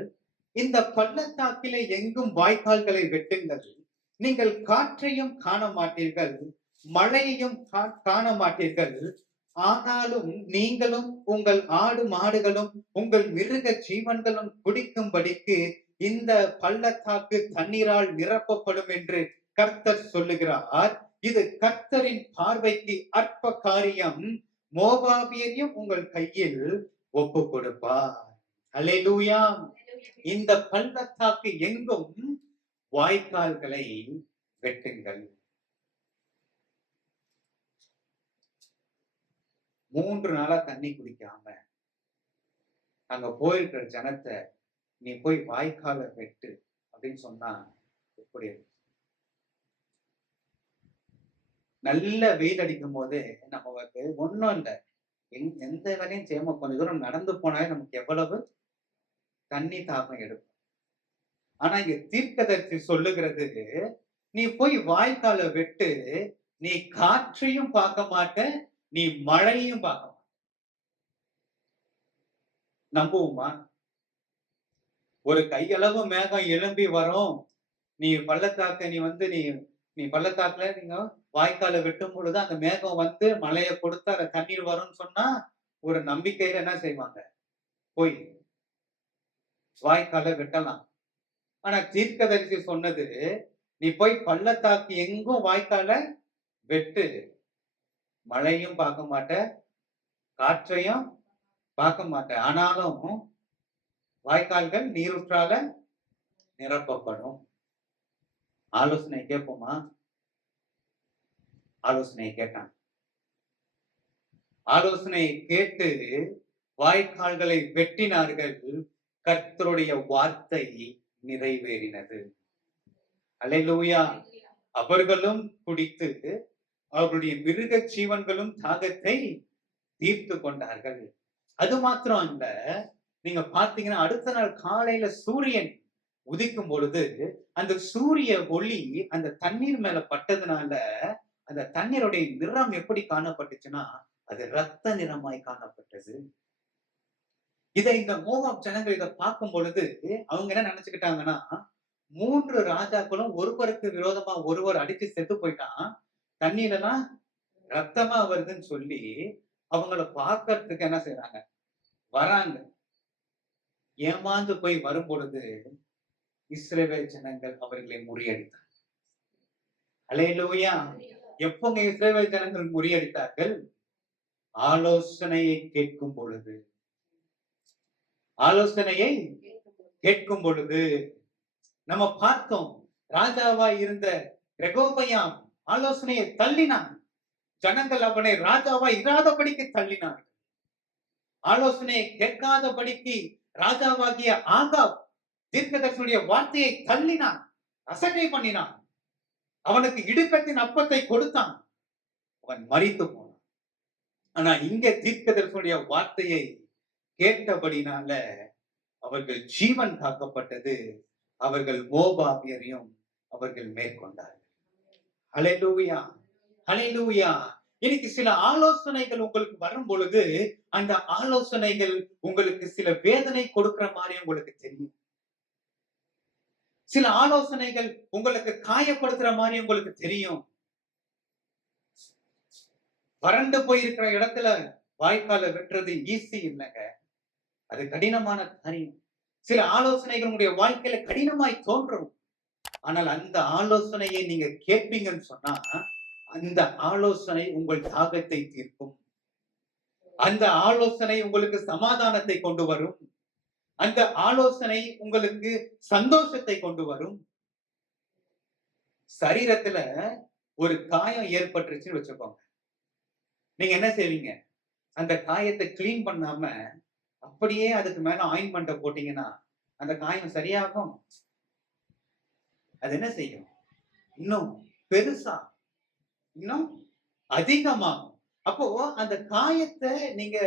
இந்த பள்ளத்தாக்கிலே எங்கும் வாய்க்கால்களை வெட்டுங்கள். நீங்கள் காற்றையும் காண மாட்டீர்கள், மழையையும் காண மாட்டீர்கள். ஆனாலும் நீங்களும் உங்கள் ஆடு மாடுகளும் உங்கள் மிருக ஜீவன்களும் குடிக்கும்படிக்கு இந்த பள்ளத்தாக்கு தண்ணீரால் நிரப்பப்படும் என்று கர்த்தர் சொல்லுகிறார். இது கர்த்தரின் பார்வைக்கு அற்ப காரியம். மோவாபியரையும் உங்கள் கையில் ஒப்பு கொடுப்பார். அல்லேலூயா. இந்த பள்ளத்தாக்கு எங்கும் வாய்க்கால்களை வெட்டுங்கள். 3 நாளா தண்ணி குடிக்காம அங்க போயிருக்கிற ஜனத்தை நீ போய் வாய்க்கால வெட்டு அப்படின்னு சொன்னா எப்படி இருக்கு? நல்ல வெயில் அடிக்கும் போது நமக்கு ஒண்ணும் இல்லை, எந்த வேலையும் செய்யாம கொஞ்ச தூரம் நடந்து போனாலே நமக்கு எவ்வளவு தண்ணி தாகம் எடுக்கும். ஆனா இங்க தீர்க்கதரிசி சொல்லுகிறது, நீ போய் வாய்க்கால வெட்டு, நீ காற்றையும் பார்க்க மாட்ட, நீ மழையும் பார்க்க மாட்ட. நம்புவோமா? ஒரு கையளவு மேகம் எழும்பி வரும், நீ பள்ளத்தாக்க நீ பள்ளத்தாக்குல நீங்க வாய்க்கால வெட்டும் பொழுது அந்த மேகம் வந்து மழையை கொடுத்து அந்த தண்ணீர் வரும்னு சொன்னா ஒரு நம்பிக்கையில என்ன செய்வாங்க? போய் வாய்க்கால வெட்டலாம். ஆனா தீர்க்கதரிசி சொன்னது, நீ போய் பள்ளத்தாக்கு எங்கும் வாய்க்கால வெட்டு, மழையும் பார்க்க மாட்ட, காற்றையும் பார்க்க மாட்ட, ஆனாலும் வாய்க்கால்கள் நீரூற்றால நிரப்பப்படும். ஆலோசனை கேட்போமா? ஆலோசனை கேட்டான். ஆலோசனை கேட்டு வாய்க்கால்களை வெட்டினார்கள். கர்த்தருடைய வார்த்தை நிறைவேறினது. அல்லேலூயா. அவர்களும் குடித்து அவர்களுடைய மிருக ஜீவன்களும் தாகத்தை தீர்த்து கொண்டார்கள். அது மாத்திரம் இல்ல, நீங்க பாத்தீங்கன்னா அடுத்த நாள் காலையில சூரியன் உதிக்கும் பொழுது அந்த சூரிய ஒளி அந்த தண்ணீர் மேல பட்டதுனால அந்த தண்ணீருடைய நிறம் எப்படி காணப்பட்டுச்சுன்னா அது ரத்த நிறமாய் காணப்பட்டது. இதை இந்த மோவாப் ஜனங்கள் இதை பார்க்கும் பொழுது அவங்க என்ன நினைச்சுக்கிட்டாங்கன்னா, 3 ராஜாக்களும் ஒருவருக்கு விரோதமா ஒருவர் அடிச்சு செத்து போயிட்டான். தண்ணீர் எல்லாம் ரத்தமா வருதுன்னு சொல்லி அவங்கள பார்க்கறதுக்கு என்ன செய்றாங்க, வராங்க. ஏமாந்து போய் வரும் பொழுது இஸ்ரவேல் ஜனங்கள் அவர்களை முறியடித்தார். அல்லேலூயா. எப்போங்க இஸ்ரவேல் ஜனங்கள் முறியடித்தார்கள்? ஆலோசனையை கேட்கும் பொழுது. ஆலோசனையை கேட்கும் பொழுது நம்ம பார்த்தோம். ராஜாவாய் இருந்த ரெகோபயாம் ஆலோசனையை தள்ளினான். ஜனங்கள் அவனை ராஜாவாய் இராதபடிக்கு தள்ளினார்கள். ஆலோசனையை கேட்காதபடிக்கு ராஜாவாகிய ஆகாப் தீர்க்கதரிசியுடைய வார்த்தையை தள்ளினான், அசட்டை பண்ணினான். அவனுக்கு இடுக்கத்தின் அப்பத்தை கொடுத்தான். அவன் மரித்து போனான். ஆனா இங்க தீர்க்கதரிசியுடைய வார்த்தையை கேட்டபடினால அவர்கள் ஜீவன் காக்கப்பட்டது. அவர்கள் மோபாபியரையும் அவர்கள் மேற்கொண்டார்கள். ஹல்லேலூயா, ஹல்லேலூயா. இன்னைக்கு சில ஆலோசனைகள் உங்களுக்கு வரும் பொழுது அந்த ஆலோசனைகள் உங்களுக்கு சில வேதனை கொடுக்கிற மாதிரி உங்களுக்கு தெரியும். சில ஆலோசனைகள் உங்களுக்கு காயப்படுத்துற மாதிரி உங்களுக்கு தெரியும். வறண்டு போயிருக்கிற இடத்துல வாய்க்கால வெட்டுறது ஈஸி இல்லைங்க, அது கடினமான காரியம். சில ஆலோசனைகள் உங்களுடைய வாழ்க்கையில கடினமாய் தோன்றும். ஆனால் அந்த ஆலோசனையை நீங்க கேட்பீங்கன்னு சொன்னா அந்த ஆலோசனை உங்கள் தாகத்தை தீர்க்கும். அந்த ஆலோசனை உங்களுக்கு சமாதானத்தை கொண்டு வரும். அந்த ஆலோசனை உங்களுக்கு சந்தோஷத்தை கொண்டு வரும். சரீரத்துல ஒரு காயம் ஏற்பட்டுருச்சுன்னு வச்சுக்கோங்க. நீங்க என்ன செய்வீங்க? அந்த காயத்தை கிளீன் பண்ணாம அப்படியே அதுக்கு மேல ஆயின்மெண்ட்டை போட்டீங்கன்னா அந்த காயம் சரியாகும்? அது என்ன செய்யும்? இன்னும் பெருசா, இன்னும் அதிகமாகும். அப்போ அந்த காயத்தை நீங்க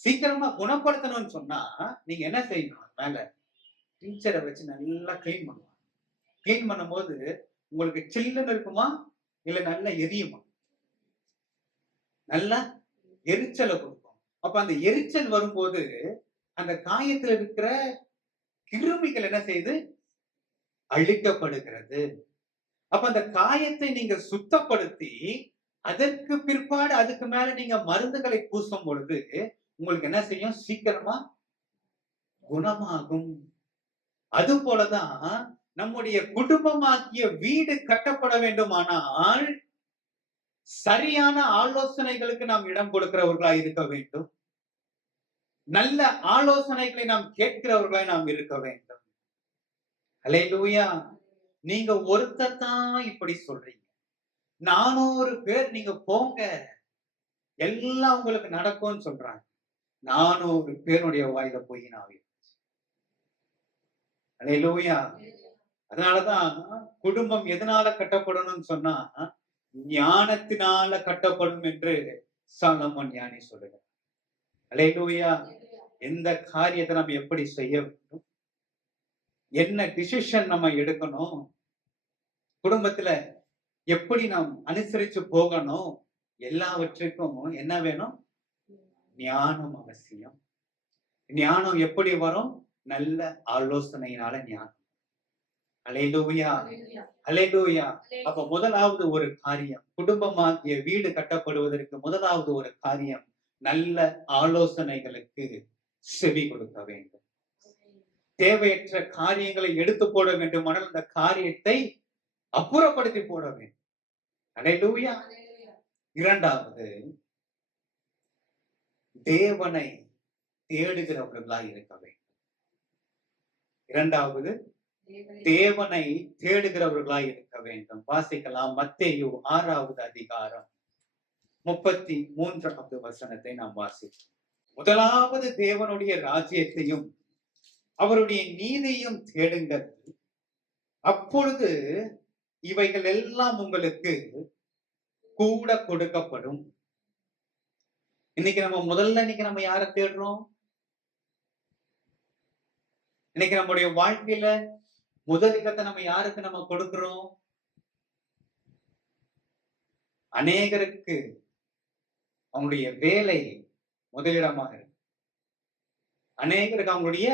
சீக்கிரமா குணப்படுத்தணும்னு சொன்னா நீங்க என்ன செய்யணும்? மேல டீச்சரை வச்சு நல்லா கிளீன் பண்ணுவாங்க. கிளீன் பண்ணும்போது உங்களுக்கு சில்லுன்னு இருக்குமா இல்ல நல்லா எரியுமா? நல்லா எரிச்சலை கொடுக்கும். அப்ப அந்த எரிச்சல் வரும்போது அந்த காயத்துல இருக்கிற கிருமிகள் என்ன செய்யுது? அழிக்கப்படுகிறது. அப்ப அந்த காயத்தை நீங்க சுத்தப்படுத்தி அதற்கு பிற்பாடு அதுக்கு மேல நீங்க மருந்துகளை பூசும் பொழுது உங்களுக்கு என்ன செய்யும்? சீக்கிரமா குணமாகும். அது போலதான் நம்முடைய குடும்பமாகிய வீடு கட்டப்பட வேண்டுமானால் சரியான ஆலோசனைகளுக்கு நாம் இடம் கொடுக்கிறவர்களாய் இருக்க வேண்டும். நல்ல ஆலோசனைகளை நாம் கேட்கிறவர்களாய் நாம் இருக்க வேண்டும். அல்லேலூயா. நீங்க ஒருத்தர் தான் இப்படி சொல்றீங்க. 400 பேர் நீங்க போங்க எல்லாம் உங்களுக்கு நடக்கும்னு சொல்றாங்க. 400 பேருடைய வாயில போய் நான். அல்லேலூயா. அதனாலதான் குடும்பம் எதனால கட்டப்படணும்னு சொன்னா ஞானத்தினால கட்டப்படும் என்று சாலமோன் ஞானி சொல்லுகிறார். அல்லேலூயா. எந்த காரியத்தை நம்ம எப்படி செய்ய வேண்டும், என்ன டிசிஷன் நம்ம எடுக்கணும், குடும்பத்துல எப்படி நாம் அனுசரிச்சு போகணும், எல்லாவற்றுக்கும் என்ன வேணும்? ஞானம் அவசியம். ஞானம் எப்படி வரும்? நல்ல ஆலோசனையினால ஞானம். அல்லேலூயா, அல்லேலூயா. அப்ப முதலாவது ஒரு காரியம், குடும்பமாகிய வீடு கட்டப்படுவதற்கு முதலாவது ஒரு காரியம் நல்ல ஆலோசனைகளுக்கு செவி கொடுக்க வேண்டும். தேவையற்ற காரியங்களை எடுத்து போட வேண்டுமானால் அந்த காரியத்தை அப்புறப்படுத்தி போட வேண்டும். அல்லேலூயா. இரண்டாவது, தேவனை தேடுகிறவர்களாய் இருக்க வேண்டும். இரண்டாவது, தேவனை தேடுகிறவர்களாய் இருக்க வேண்டும். வாசிக்கலாம். மத்தேயு 6வது அதிகாரம் 33வது வசனத்தை நாம் வாசிப்போம். முதலாவது தேவனுடைய ராஜ்யத்தையும் அவருடைய நீதியையும் தேடுங்கள், அப்பொழுது இவைகள் எல்லாம் உங்களுக்கு கூட கொடுக்கப்படும். இன்னைக்கு நம்ம யாரை தேடுறோம்? இன்னைக்கு நம்முடைய வாழ்க்கையில முதலிடத்தை நம்ம யாருக்கு நம்ம கொடுக்கிறோம்? அநேகருக்கு அவங்களுடைய வேலை முதலிடமாக இருக்கு. அநேகருக்கு அவங்களுடைய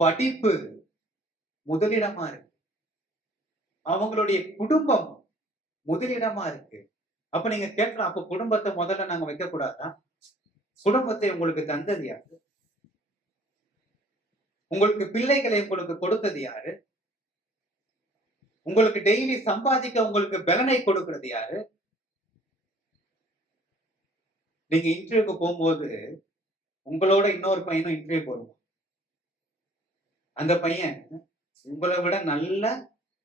படிப்பு முதலிடமா இருக்கு. அவங்களுடைய குடும்பம் முதலிடமா இருக்கு. அப்ப நீங்க கேட்கலாம், அப்ப குடும்பத்தை முதல்ல நாங்க வைக்க கூடாதா? குடும்பத்தை உங்களுக்கு தந்தது யாரு? உங்களுக்கு பிள்ளைகளை உங்களுக்கு கொடுத்தது யாரு? உங்களுக்கு டெய்லி சம்பாதிக்க உங்களுக்கு பலனை கொடுக்கிறது யாரு? நீங்க இன்டர்வியூக்கு போகும்போது உங்களோட இன்னொரு பையனும் இன்டர்வியூ வருவான். அந்த பையன் உங்களை விட நல்ல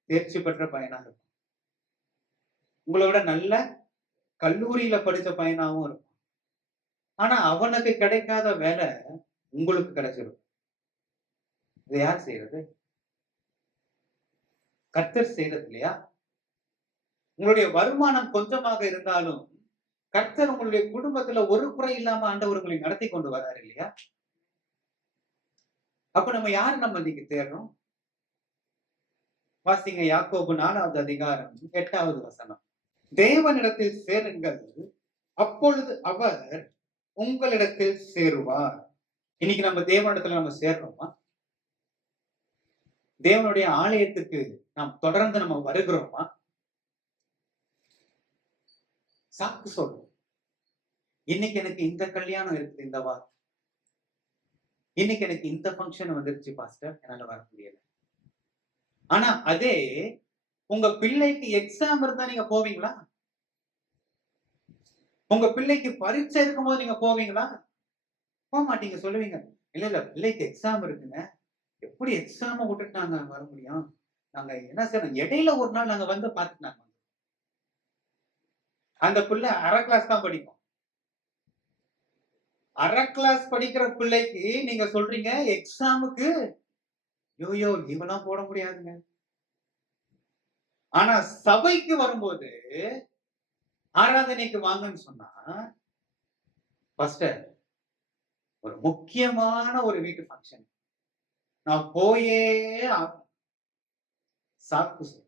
தேர்ச்சி பெற்ற பையனா இருக்கும். உங்களை விட நல்ல கல்லூரியில படிச்ச பையனாவும் இருக்கும். ஆனா அவனுக்கு கிடைக்காத வேலை உங்களுக்கு கிடைச்சிடும். இதை யார் செய்யறது? கர்த்தர் செய்யறது இல்லையா? உங்களுடைய வருமானம் கொஞ்சமாக இருந்தாலும் கர்த்தர் உங்களுடைய குடும்பத்துல ஒரு குறை இல்லாம ஆண்டவர் உங்களை நடத்தி கொண்டு வர்றாரு இல்லையா? அப்ப நம்ம யார் நம்ம இன்னைக்கு தேடுறோம்? வாசிங்க யாக்கோபு 4வது அதிகாரம் 8வது வசனம். தேவனிடத்தில் சேருங்கள், அப்பொழுது அவர் உங்களிடத்தில் சேருவார். இன்னைக்கு நம்ம தேவனிடத்துல நம்ம சேர்றோமா? தேவனுடைய ஆலயத்துக்கு நாம் தொடர்ந்து நம்ம வருகிறோமா? சாக்கு சொல்றோம். இன்னைக்கு எனக்கு இந்த கல்யாணம் இருக்குது இந்த வாரம். இன்னைக்கு எனக்கு இந்த ஃபங்க்ஷன் வந்துருச்சு பாஸ்டர், என்னால வர முடியல. ஆனா அதே உங்க பிள்ளைக்கு எக்ஸாம் இருந்தா நீங்க போவீங்களா? உங்க பிள்ளைக்கு பரீட்சை இருக்கும்போது நீங்க போவீங்களா? போக மாட்டீங்க. சொல்லுவீங்க, இல்ல இல்ல பிள்ளைக்கு எக்ஸாம் இருக்குங்க, எப்படி எக்ஸாம விட்டுட்டு நாங்க வர முடியும்? நாங்க என்ன செய்யணும், இடையில ஒரு நாள் நாங்க வந்து பார்த்துட்டு நாங்க அந்த பிள்ளை அரை கிளாஸ் தான் படிக்கும். அரை கிளாஸ் படிக்கிற பிள்ளைக்கு நீங்க சொல்றீங்க எக்ஸாமுக்கு யோயோ லீவெல்லாம் போட முடியாதுங்க. ஆனா சபைக்கு வரும்போது ஆராதனைக்கு வாங்கன்னு சொன்னா பாஸ்டர் ஒரு முக்கியமான ஒரு வீட்டு ஃபங்க்ஷன் நான் போயே ஆகணும். சாக்கு சொல்லு.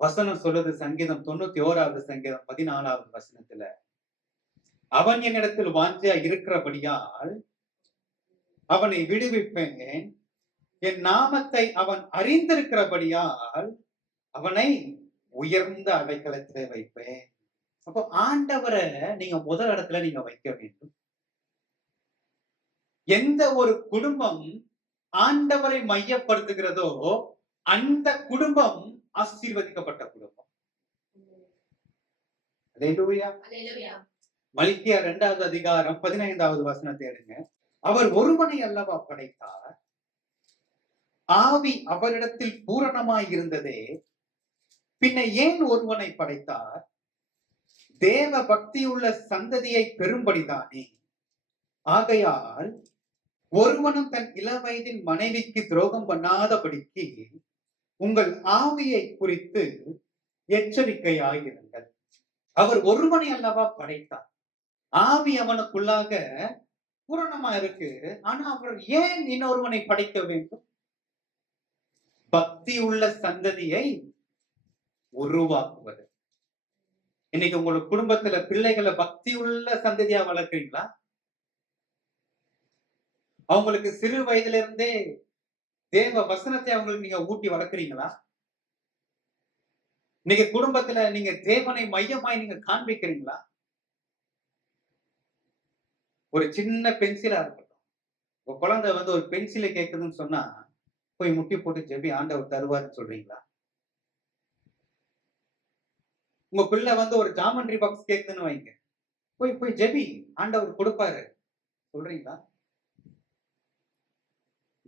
வசனம் சொல்லுது, சங்கீதம் 91வது சங்கீதம் 14வது வசனத்துல, அவன் என்னிடத்தில் வாஞ்சையா இருக்கிறபடியால் அவனை விடுவிப்பேன், என் நாமத்தை அவன் அறிந்திருக்கிறபடியால் அவனை உயர்ந்த அடைக்கலத்திலே வைப்பேன். அப்போ ஆண்டவரை நீங்க முதல் இடத்துல நீங்க வைக்க வேண்டும். எந்த ஒரு குடும்பம் ஆண்டவரை மையப்படுத்துகிறதோ அந்த குடும்பம் ஆசீர்வதிக்கப்பட்ட குடும்பம். மல்கியா 2வது அதிகாரம் 15வது வசனத்தை எடுங்க. அவர் ஒருவனை அல்லவா படைத்தார், ஆவி அவரிடத்தில் பூரணமாய் இருந்ததே, பின்ன ஏன் ஒருவனை படைத்தார்? தேவ பக்தியுள்ள சந்ததியை பெறும்படிதானே. ஆகையால் ஒருவனும் தன் இளவயதின் மனைவிக்கு துரோகம் பண்ணாதபடிக்கு உங்கள் ஆவியை குறித்து எச்சரிக்கையாயிருங்கள். அவர் ஒருவனை அல்லவா படைத்தார், ஆவி அவனுக்குள்ளாக பூரணமா இருக்கு. ஆனா அவர் ஏன் இன்னொருவனை படைக்க வேண்டும்? பக்தி உள்ள சந்ததியை உருவாக்குவது. இன்னைக்கு உங்களோட குடும்பத்துல பிள்ளைகளை பக்தி உள்ள சந்ததியா வளர்க்குறீங்களா? அவங்களுக்கு சிறு வயதுல இருந்தே தேவ வசனத்தை அவங்களுக்கு நீங்க ஊட்டி வளர்க்குறீங்களா? நீங்க குடும்பத்துல நீங்க தேவனை மையமாய் நீங்க காண்பிக்கிறீங்களா? ஒரு சின்ன பென்சிலா இருக்கட்டும், உங்க குழந்தை வந்து ஒரு பென்சிலை கேட்குதுன்னு சொன்னா போய் முட்டி போட்டு ஜெபி ஆண்டவர் தருவாருன்னு சொல்றீங்களா? உங்க பிள்ளை வந்து ஒரு ஜாமெண்ட்ரி பாக்ஸ் கேக்குதுன்னு வைங்க, போய் போய் ஜெபி ஆண்டவர் கொடுப்பாரு சொல்றீங்களா?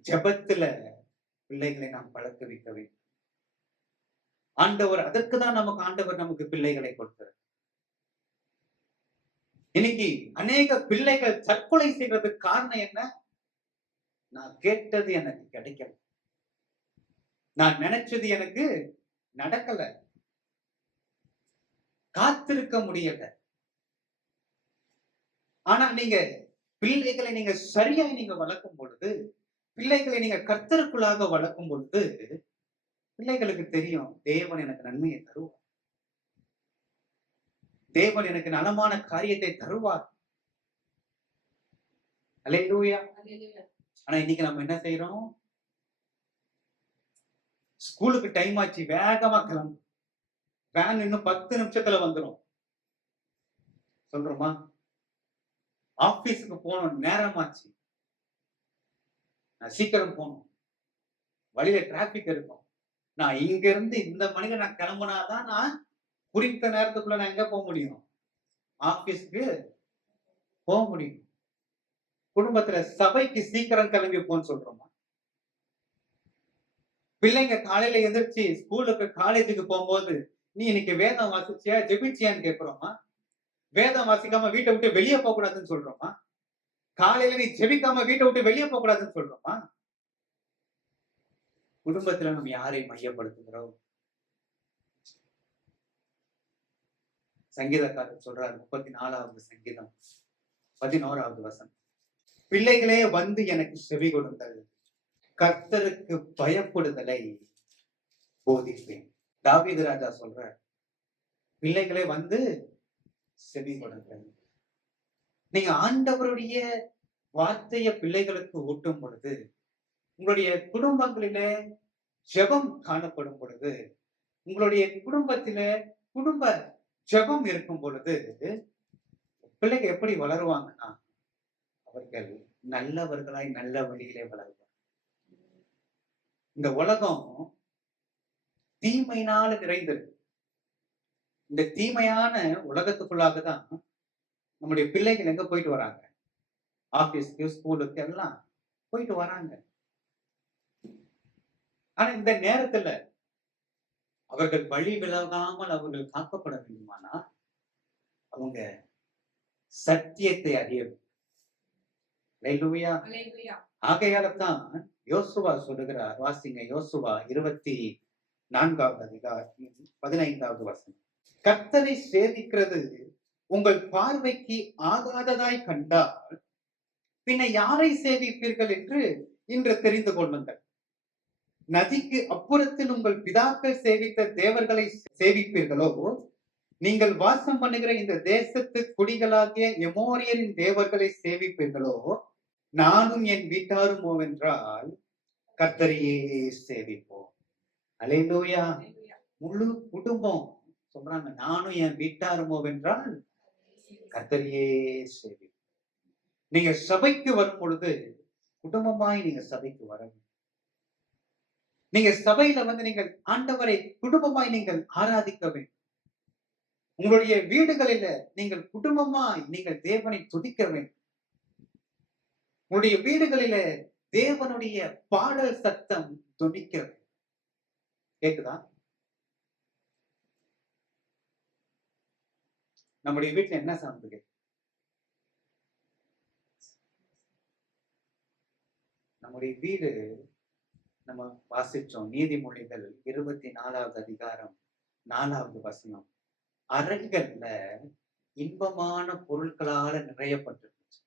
ஜெபத்துல பிள்ளைகளை நாம் பழக்க வைக்க வேண்டும். ஆண்டவர் அதற்குதான் நமக்கு பிள்ளைகளை கொடுக்கிறார். இன்னைக்கு அநேக பிள்ளைகள் தற்கொலை செய்வதற்கு காரணம் என்ன? நான் கேட்டது எனக்கு கிடைக்கல, நான் நினைச்சது எனக்கு நடக்கல, காத்திருக்க முடியல. ஆனா நீங்க பிள்ளைகளை நீங்க சரியாய் நீங்க வளர்க்கும் பொழுது, பிள்ளைகளை நீங்க கர்த்தருக்குள்ளாக வளர்க்கும் பொழுது, பிள்ளைகளுக்கு தெரியும் தேவன் எனக்கு நன்மையை தருவார். தேவன் எனக்கு நலமான காரியத்தை தருவார். அல்லேலூயா. ஆனா இன்னைக்கு நம்ம என்ன செய்யறோம்? ஸ்கூலுக்கு டைம் ஆச்சு, வேகமா கிளம்பு. வேன் இன்னும் 10 நிமிஷத்துல வந்துடும் சொல்றோமா? ஆபீஸுக்கு போகணும், நேரமாச்சு, நான் சீக்கிரம் போகணும், வழியில டிராபிக் இருக்கும், நான் இங்க இருந்து இந்த மணிக்கு நான் கிளம்புனாதான் நான் குறித்த நேரத்துக்குள்ள நான் எங்க போக முடியும்? ஆபீஸ்க்கு போக முடியும். குடும்பத்துல சபைக்கு சீக்கிரம் கிளம்பி போன்னு சொல்றோமா? பிள்ளைங்க காலையில எந்திரிச்சு ஸ்கூலுக்கு காலேஜுக்கு போகும்போது நீ இன்னைக்கு வேதம் வாசிச்சியா ஜெபிச்சியான்னு கேட்கிறோமா? வேதம் வாசிக்காம வீட்டை விட்டு வெளியே போக கூடாதுன்னு சொல்றோமா? காலையில நீ ஜெபிக்காம வீட்டை விட்டு வெளியே போக கூடாதுன்னு சொல்றோமா? குடும்பத்துல நம்ம யாரை மையப்படுத்துகிறோம்? சங்கீதக்காரர் சொல்றாரு 34வது சங்கீதம் 11வது வசனம், பிள்ளைகளே வந்து எனக்கு செவி கொடுங்கள், கர்த்தருக்கு பயப்படுதலை போதிப்பேன். தாவீது ராஜா சொல்றார், பிள்ளைகளே வந்து செவி கொடுங்கள். நீங்க ஆண்டவருடைய வார்த்தைய பிள்ளைகளுக்கு ஊட்டும் பொழுது, உங்களுடைய குடும்பங்களிலே ஜெபம் காணப்படும் பொழுது, உங்களுடைய குடும்பத்தில குடும்ப ஜெபம் இருக்கும் பொழுது, பிள்ளைங்க எப்படி வளருவாங்கன்னா, அவர்கள் நல்லவர்களாய் நல்ல வழியிலே வளருவாங்க. இந்த உலகம் தீமையினால நிறைந்தது. இந்த தீமையான உலகத்துக்குள்ளாக தான் நம்முடைய பிள்ளைகள் எங்க போயிட்டு வராங்க? ஆபீஸ்க்கு, ஸ்கூலுக்கு எல்லாம் போயிட்டு வராங்க. ஆனா இந்த நேரத்துல அவர்கள் வழி விலகாமல் அவர்கள் காக்கப்பட வேண்டுமானா அவங்க சத்தியத்தை அறிய வேண்டும். ஆகையால்தான் யோசுவா சொல்லுகிறார், வாசிங்க யோசுவா 24வது அதிகாரம் 15வது வசனம், கர்த்தரை சேவிக்கிறது உங்கள் பார்வைக்கு ஆகாததாய் கண்டால் பின்ன யாரை சேவிப்பீர்கள் என்று இன்று தெரிந்து கொள்ளுங்கள். நதிக்கு அப்புறத்தில் உங்கள் பிதாக்கள் சேவித்த தேவர்களை சேவிப்பீர்களோ, நீங்கள் வாசம் பண்ணுகிற இந்த தேசத்து குடிகளாகிய எமோரியரின் தேவர்களை சேவிப்பீர்களோ, நானும் என் வீட்டாருமோ என்றால் கர்த்தரையே சேவிப்போம். அல்லேலூயா. முழு குடும்பம் சொல்றாங்க, நானும் என் வீட்டாருமோ என்றால் கர்த்தரையே சேவிப்போம். நீங்க சபைக்கு வரும் பொழுது குடும்பமாய் நீங்க சபைக்கு வரணும். நீங்க சபையில வந்து நீங்கள் ஆண்டவரை குடும்பமாய் நீங்கள் ஆராதிக்க வேண்டும். உங்களுடைய வீடுகளில நீங்கள் குடும்பமாய் நீங்கள் தேவனை துதிக்க வேண்டும். உங்களுடைய வீடுகளில தேவனுடைய பாடல் சத்தம் துணிக்க வேண்டும். கேக்குதா? நம்முடைய வீட்டுல என்ன சவுண்ட் கேட்கு? நம்முடைய வீடு நம்ம வாசிச்சோம், நீதிமொழிகள் 24வது அதிகாரம் 4வது வசனம், அறைகள்ல இன்பமான பொருட்களால நிறையப்பட்டிருந்துச்சு.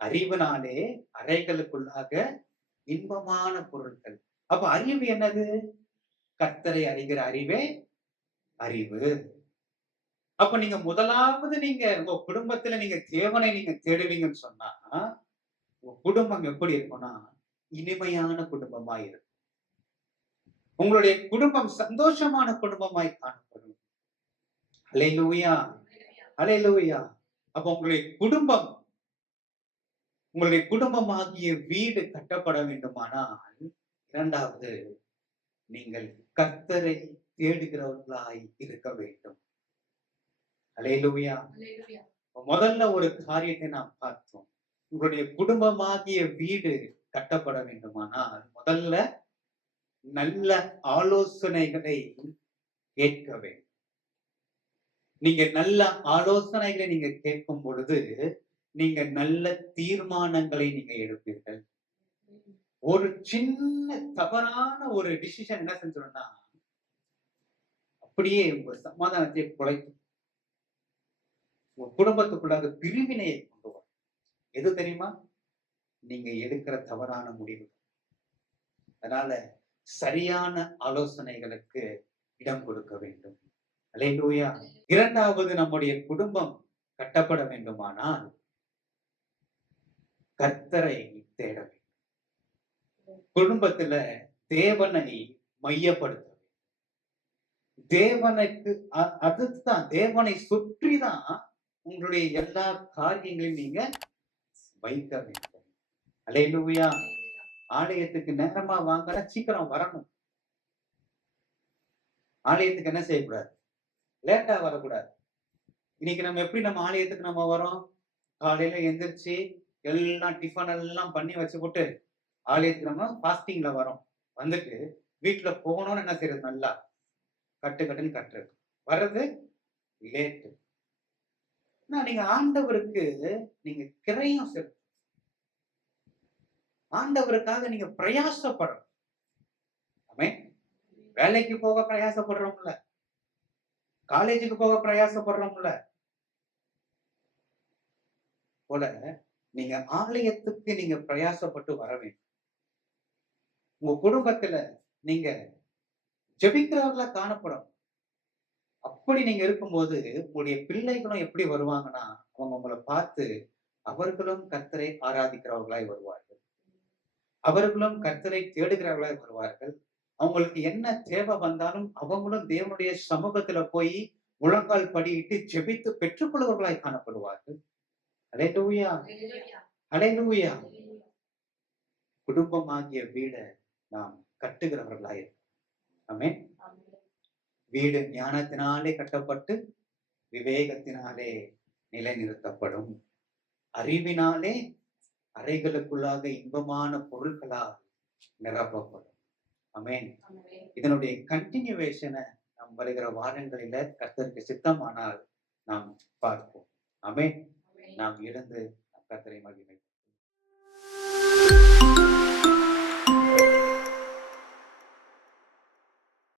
அறிவுனாலே அறைகளுக்குள்ளாக இன்பமான பொருட்கள். அப்ப அறிவு என்னது? கர்த்தரை அறிகிற அறிவே அறிவு. அப்ப நீங்க முதலாவது நீங்க உங்க குடும்பத்துல நீங்க தேவனை நீங்க தேடுவீங்கன்னு சொன்னா, உங்க குடும்பம் எப்படி இருக்கும்னா இனிமையான குடும்பமாய் இருக்கும். உங்களுடைய குடும்பம் சந்தோஷமான குடும்பமாய் காணப்படும். அல்லேலூயா, அல்லேலூயா. அப்ப உங்களுடைய குடும்பமாகிய வீடு கட்டப்பட வேண்டுமானால், இரண்டாவது நீங்கள் கர்த்தரை தேடுகிறவர்களாய் இருக்க வேண்டும். அல்லேலூயா. முதல்ல ஒரு காரியத்தை நாம் பார்த்தோம், உங்களுடைய குடும்பமாகிய வீடு கட்டப்பட வேண்டுமானால் முதல்ல நல்ல ஆலோசனைகளை கேட்க வேண்டும். நீங்க நல்ல ஆலோசனைகளை நீங்க கேட்கும் பொழுது நீங்க நல்ல தீர்மானங்களை நீங்க எடுப்பீர்கள். ஒரு சின்ன தவறான ஒரு டிசிஷன் என்ன செஞ்சிடும்னா அப்படியே உங்க சமாதானத்தை குலைக்கும். உங்க குடும்பத்துக்குள்ளாக பிரிவினையை கொண்டு வரும். எது தெரியுமா? நீங்க எடுக்கிற தவறான முடிவு. அதனால சரியான ஆலோசனைகளுக்கு இடம் கொடுக்க வேண்டும். அல்லேலூயா. இரண்டாவது, நம்முடைய குடும்பம் கட்டப்பட வேண்டுமானால் கர்த்தரை தேட வேண்டும். குடும்பத்துல தேவனை மையப்படுத்த வேண்டும். தேவனுக்கு அதுதான், தேவனை சுற்றி தான் உங்களுடைய எல்லா காரியங்களையும் நீங்க வைக்க வேண்டும். அல்லேலூயா. ஆலயத்துக்கு நேரமா வாங்கன்னா சீக்கிரம் வரணும். ஆலயத்துக்கு என்ன செய்யக்கூடாது? லேட்டா வரக்கூடாது. இன்னைக்கு நம்ம ஆலயத்துக்கு வரோம்? காலையில எந்திரிச்சு எல்லாம் டிஃபன் எல்லாம் பண்ணி வச்சுப்புட்டு ஆலயத்துக்கு நம்ம ஃபாஸ்டிங்ல வரோம். வந்துட்டு வீட்டுல போகணும்னு என்ன செய்யறது? நல்லா கட்டுன்னு கட்டுறது. வர்றது லேட்டு. நீங்க ஆண்டவருக்கு நீங்க கிரயம் செலுத்த, ஆண்டவருக்காக நீங்க பிரயாசப்படணும். ஆமென். வேலைக்கு போக பிரயாசப்படுறோம்ல, காலேஜுக்கு போக பிரயாசப்படுறோம்ல, போல நீங்க ஆலயத்துக்கு நீங்க பிரயாசப்பட்டு வர வேண்டும். உங்க குடும்பத்துல நீங்க ஜெபிக்கிறவர்களா காணப்படும். அப்படி நீங்க இருக்கும்போது உங்களுடைய பிள்ளைகளும் எப்படி வருவாங்கன்னா, அவங்க உங்களை பார்த்து அவர்களும் கர்த்தரை ஆராதிக்கிறவர்களாய் வருவார்கள். அவர்களும் கர்த்தரை தேடுகிறவர்களாய் வருவார்கள். அவங்களுக்கு என்ன தேவை வந்தாலும் அவங்களும் தேவனுடைய சமூகத்துல போய் முழங்கால் படியிட்டு ஜெபித்து பெற்றுக்கொள்வர்களாய் காணப்படுவார்கள். அல்லேலூயா. அல்லேலூயா. குடும்பமாகிய வீடை நாம் கட்டுகிறவர்களாய். ஆமென். வீடு ஞானத்தினாலே கட்டப்பட்டு விவேகத்தினாலே நிலைநிறுத்தப்படும். அறிவினாலே அறைகளுக்குள்ளாக இன்பமான பொருட்களால் நிரப்பப்படும். ஆமென். இதனுடைய கண்டினியூவேஷனை நாம் வருகிற வாரங்களில கர்த்தருக்கு சித்தமானால் நாம் பார்ப்போம். ஆமென். நாம் இருந்து கர்த்தரை மகிமை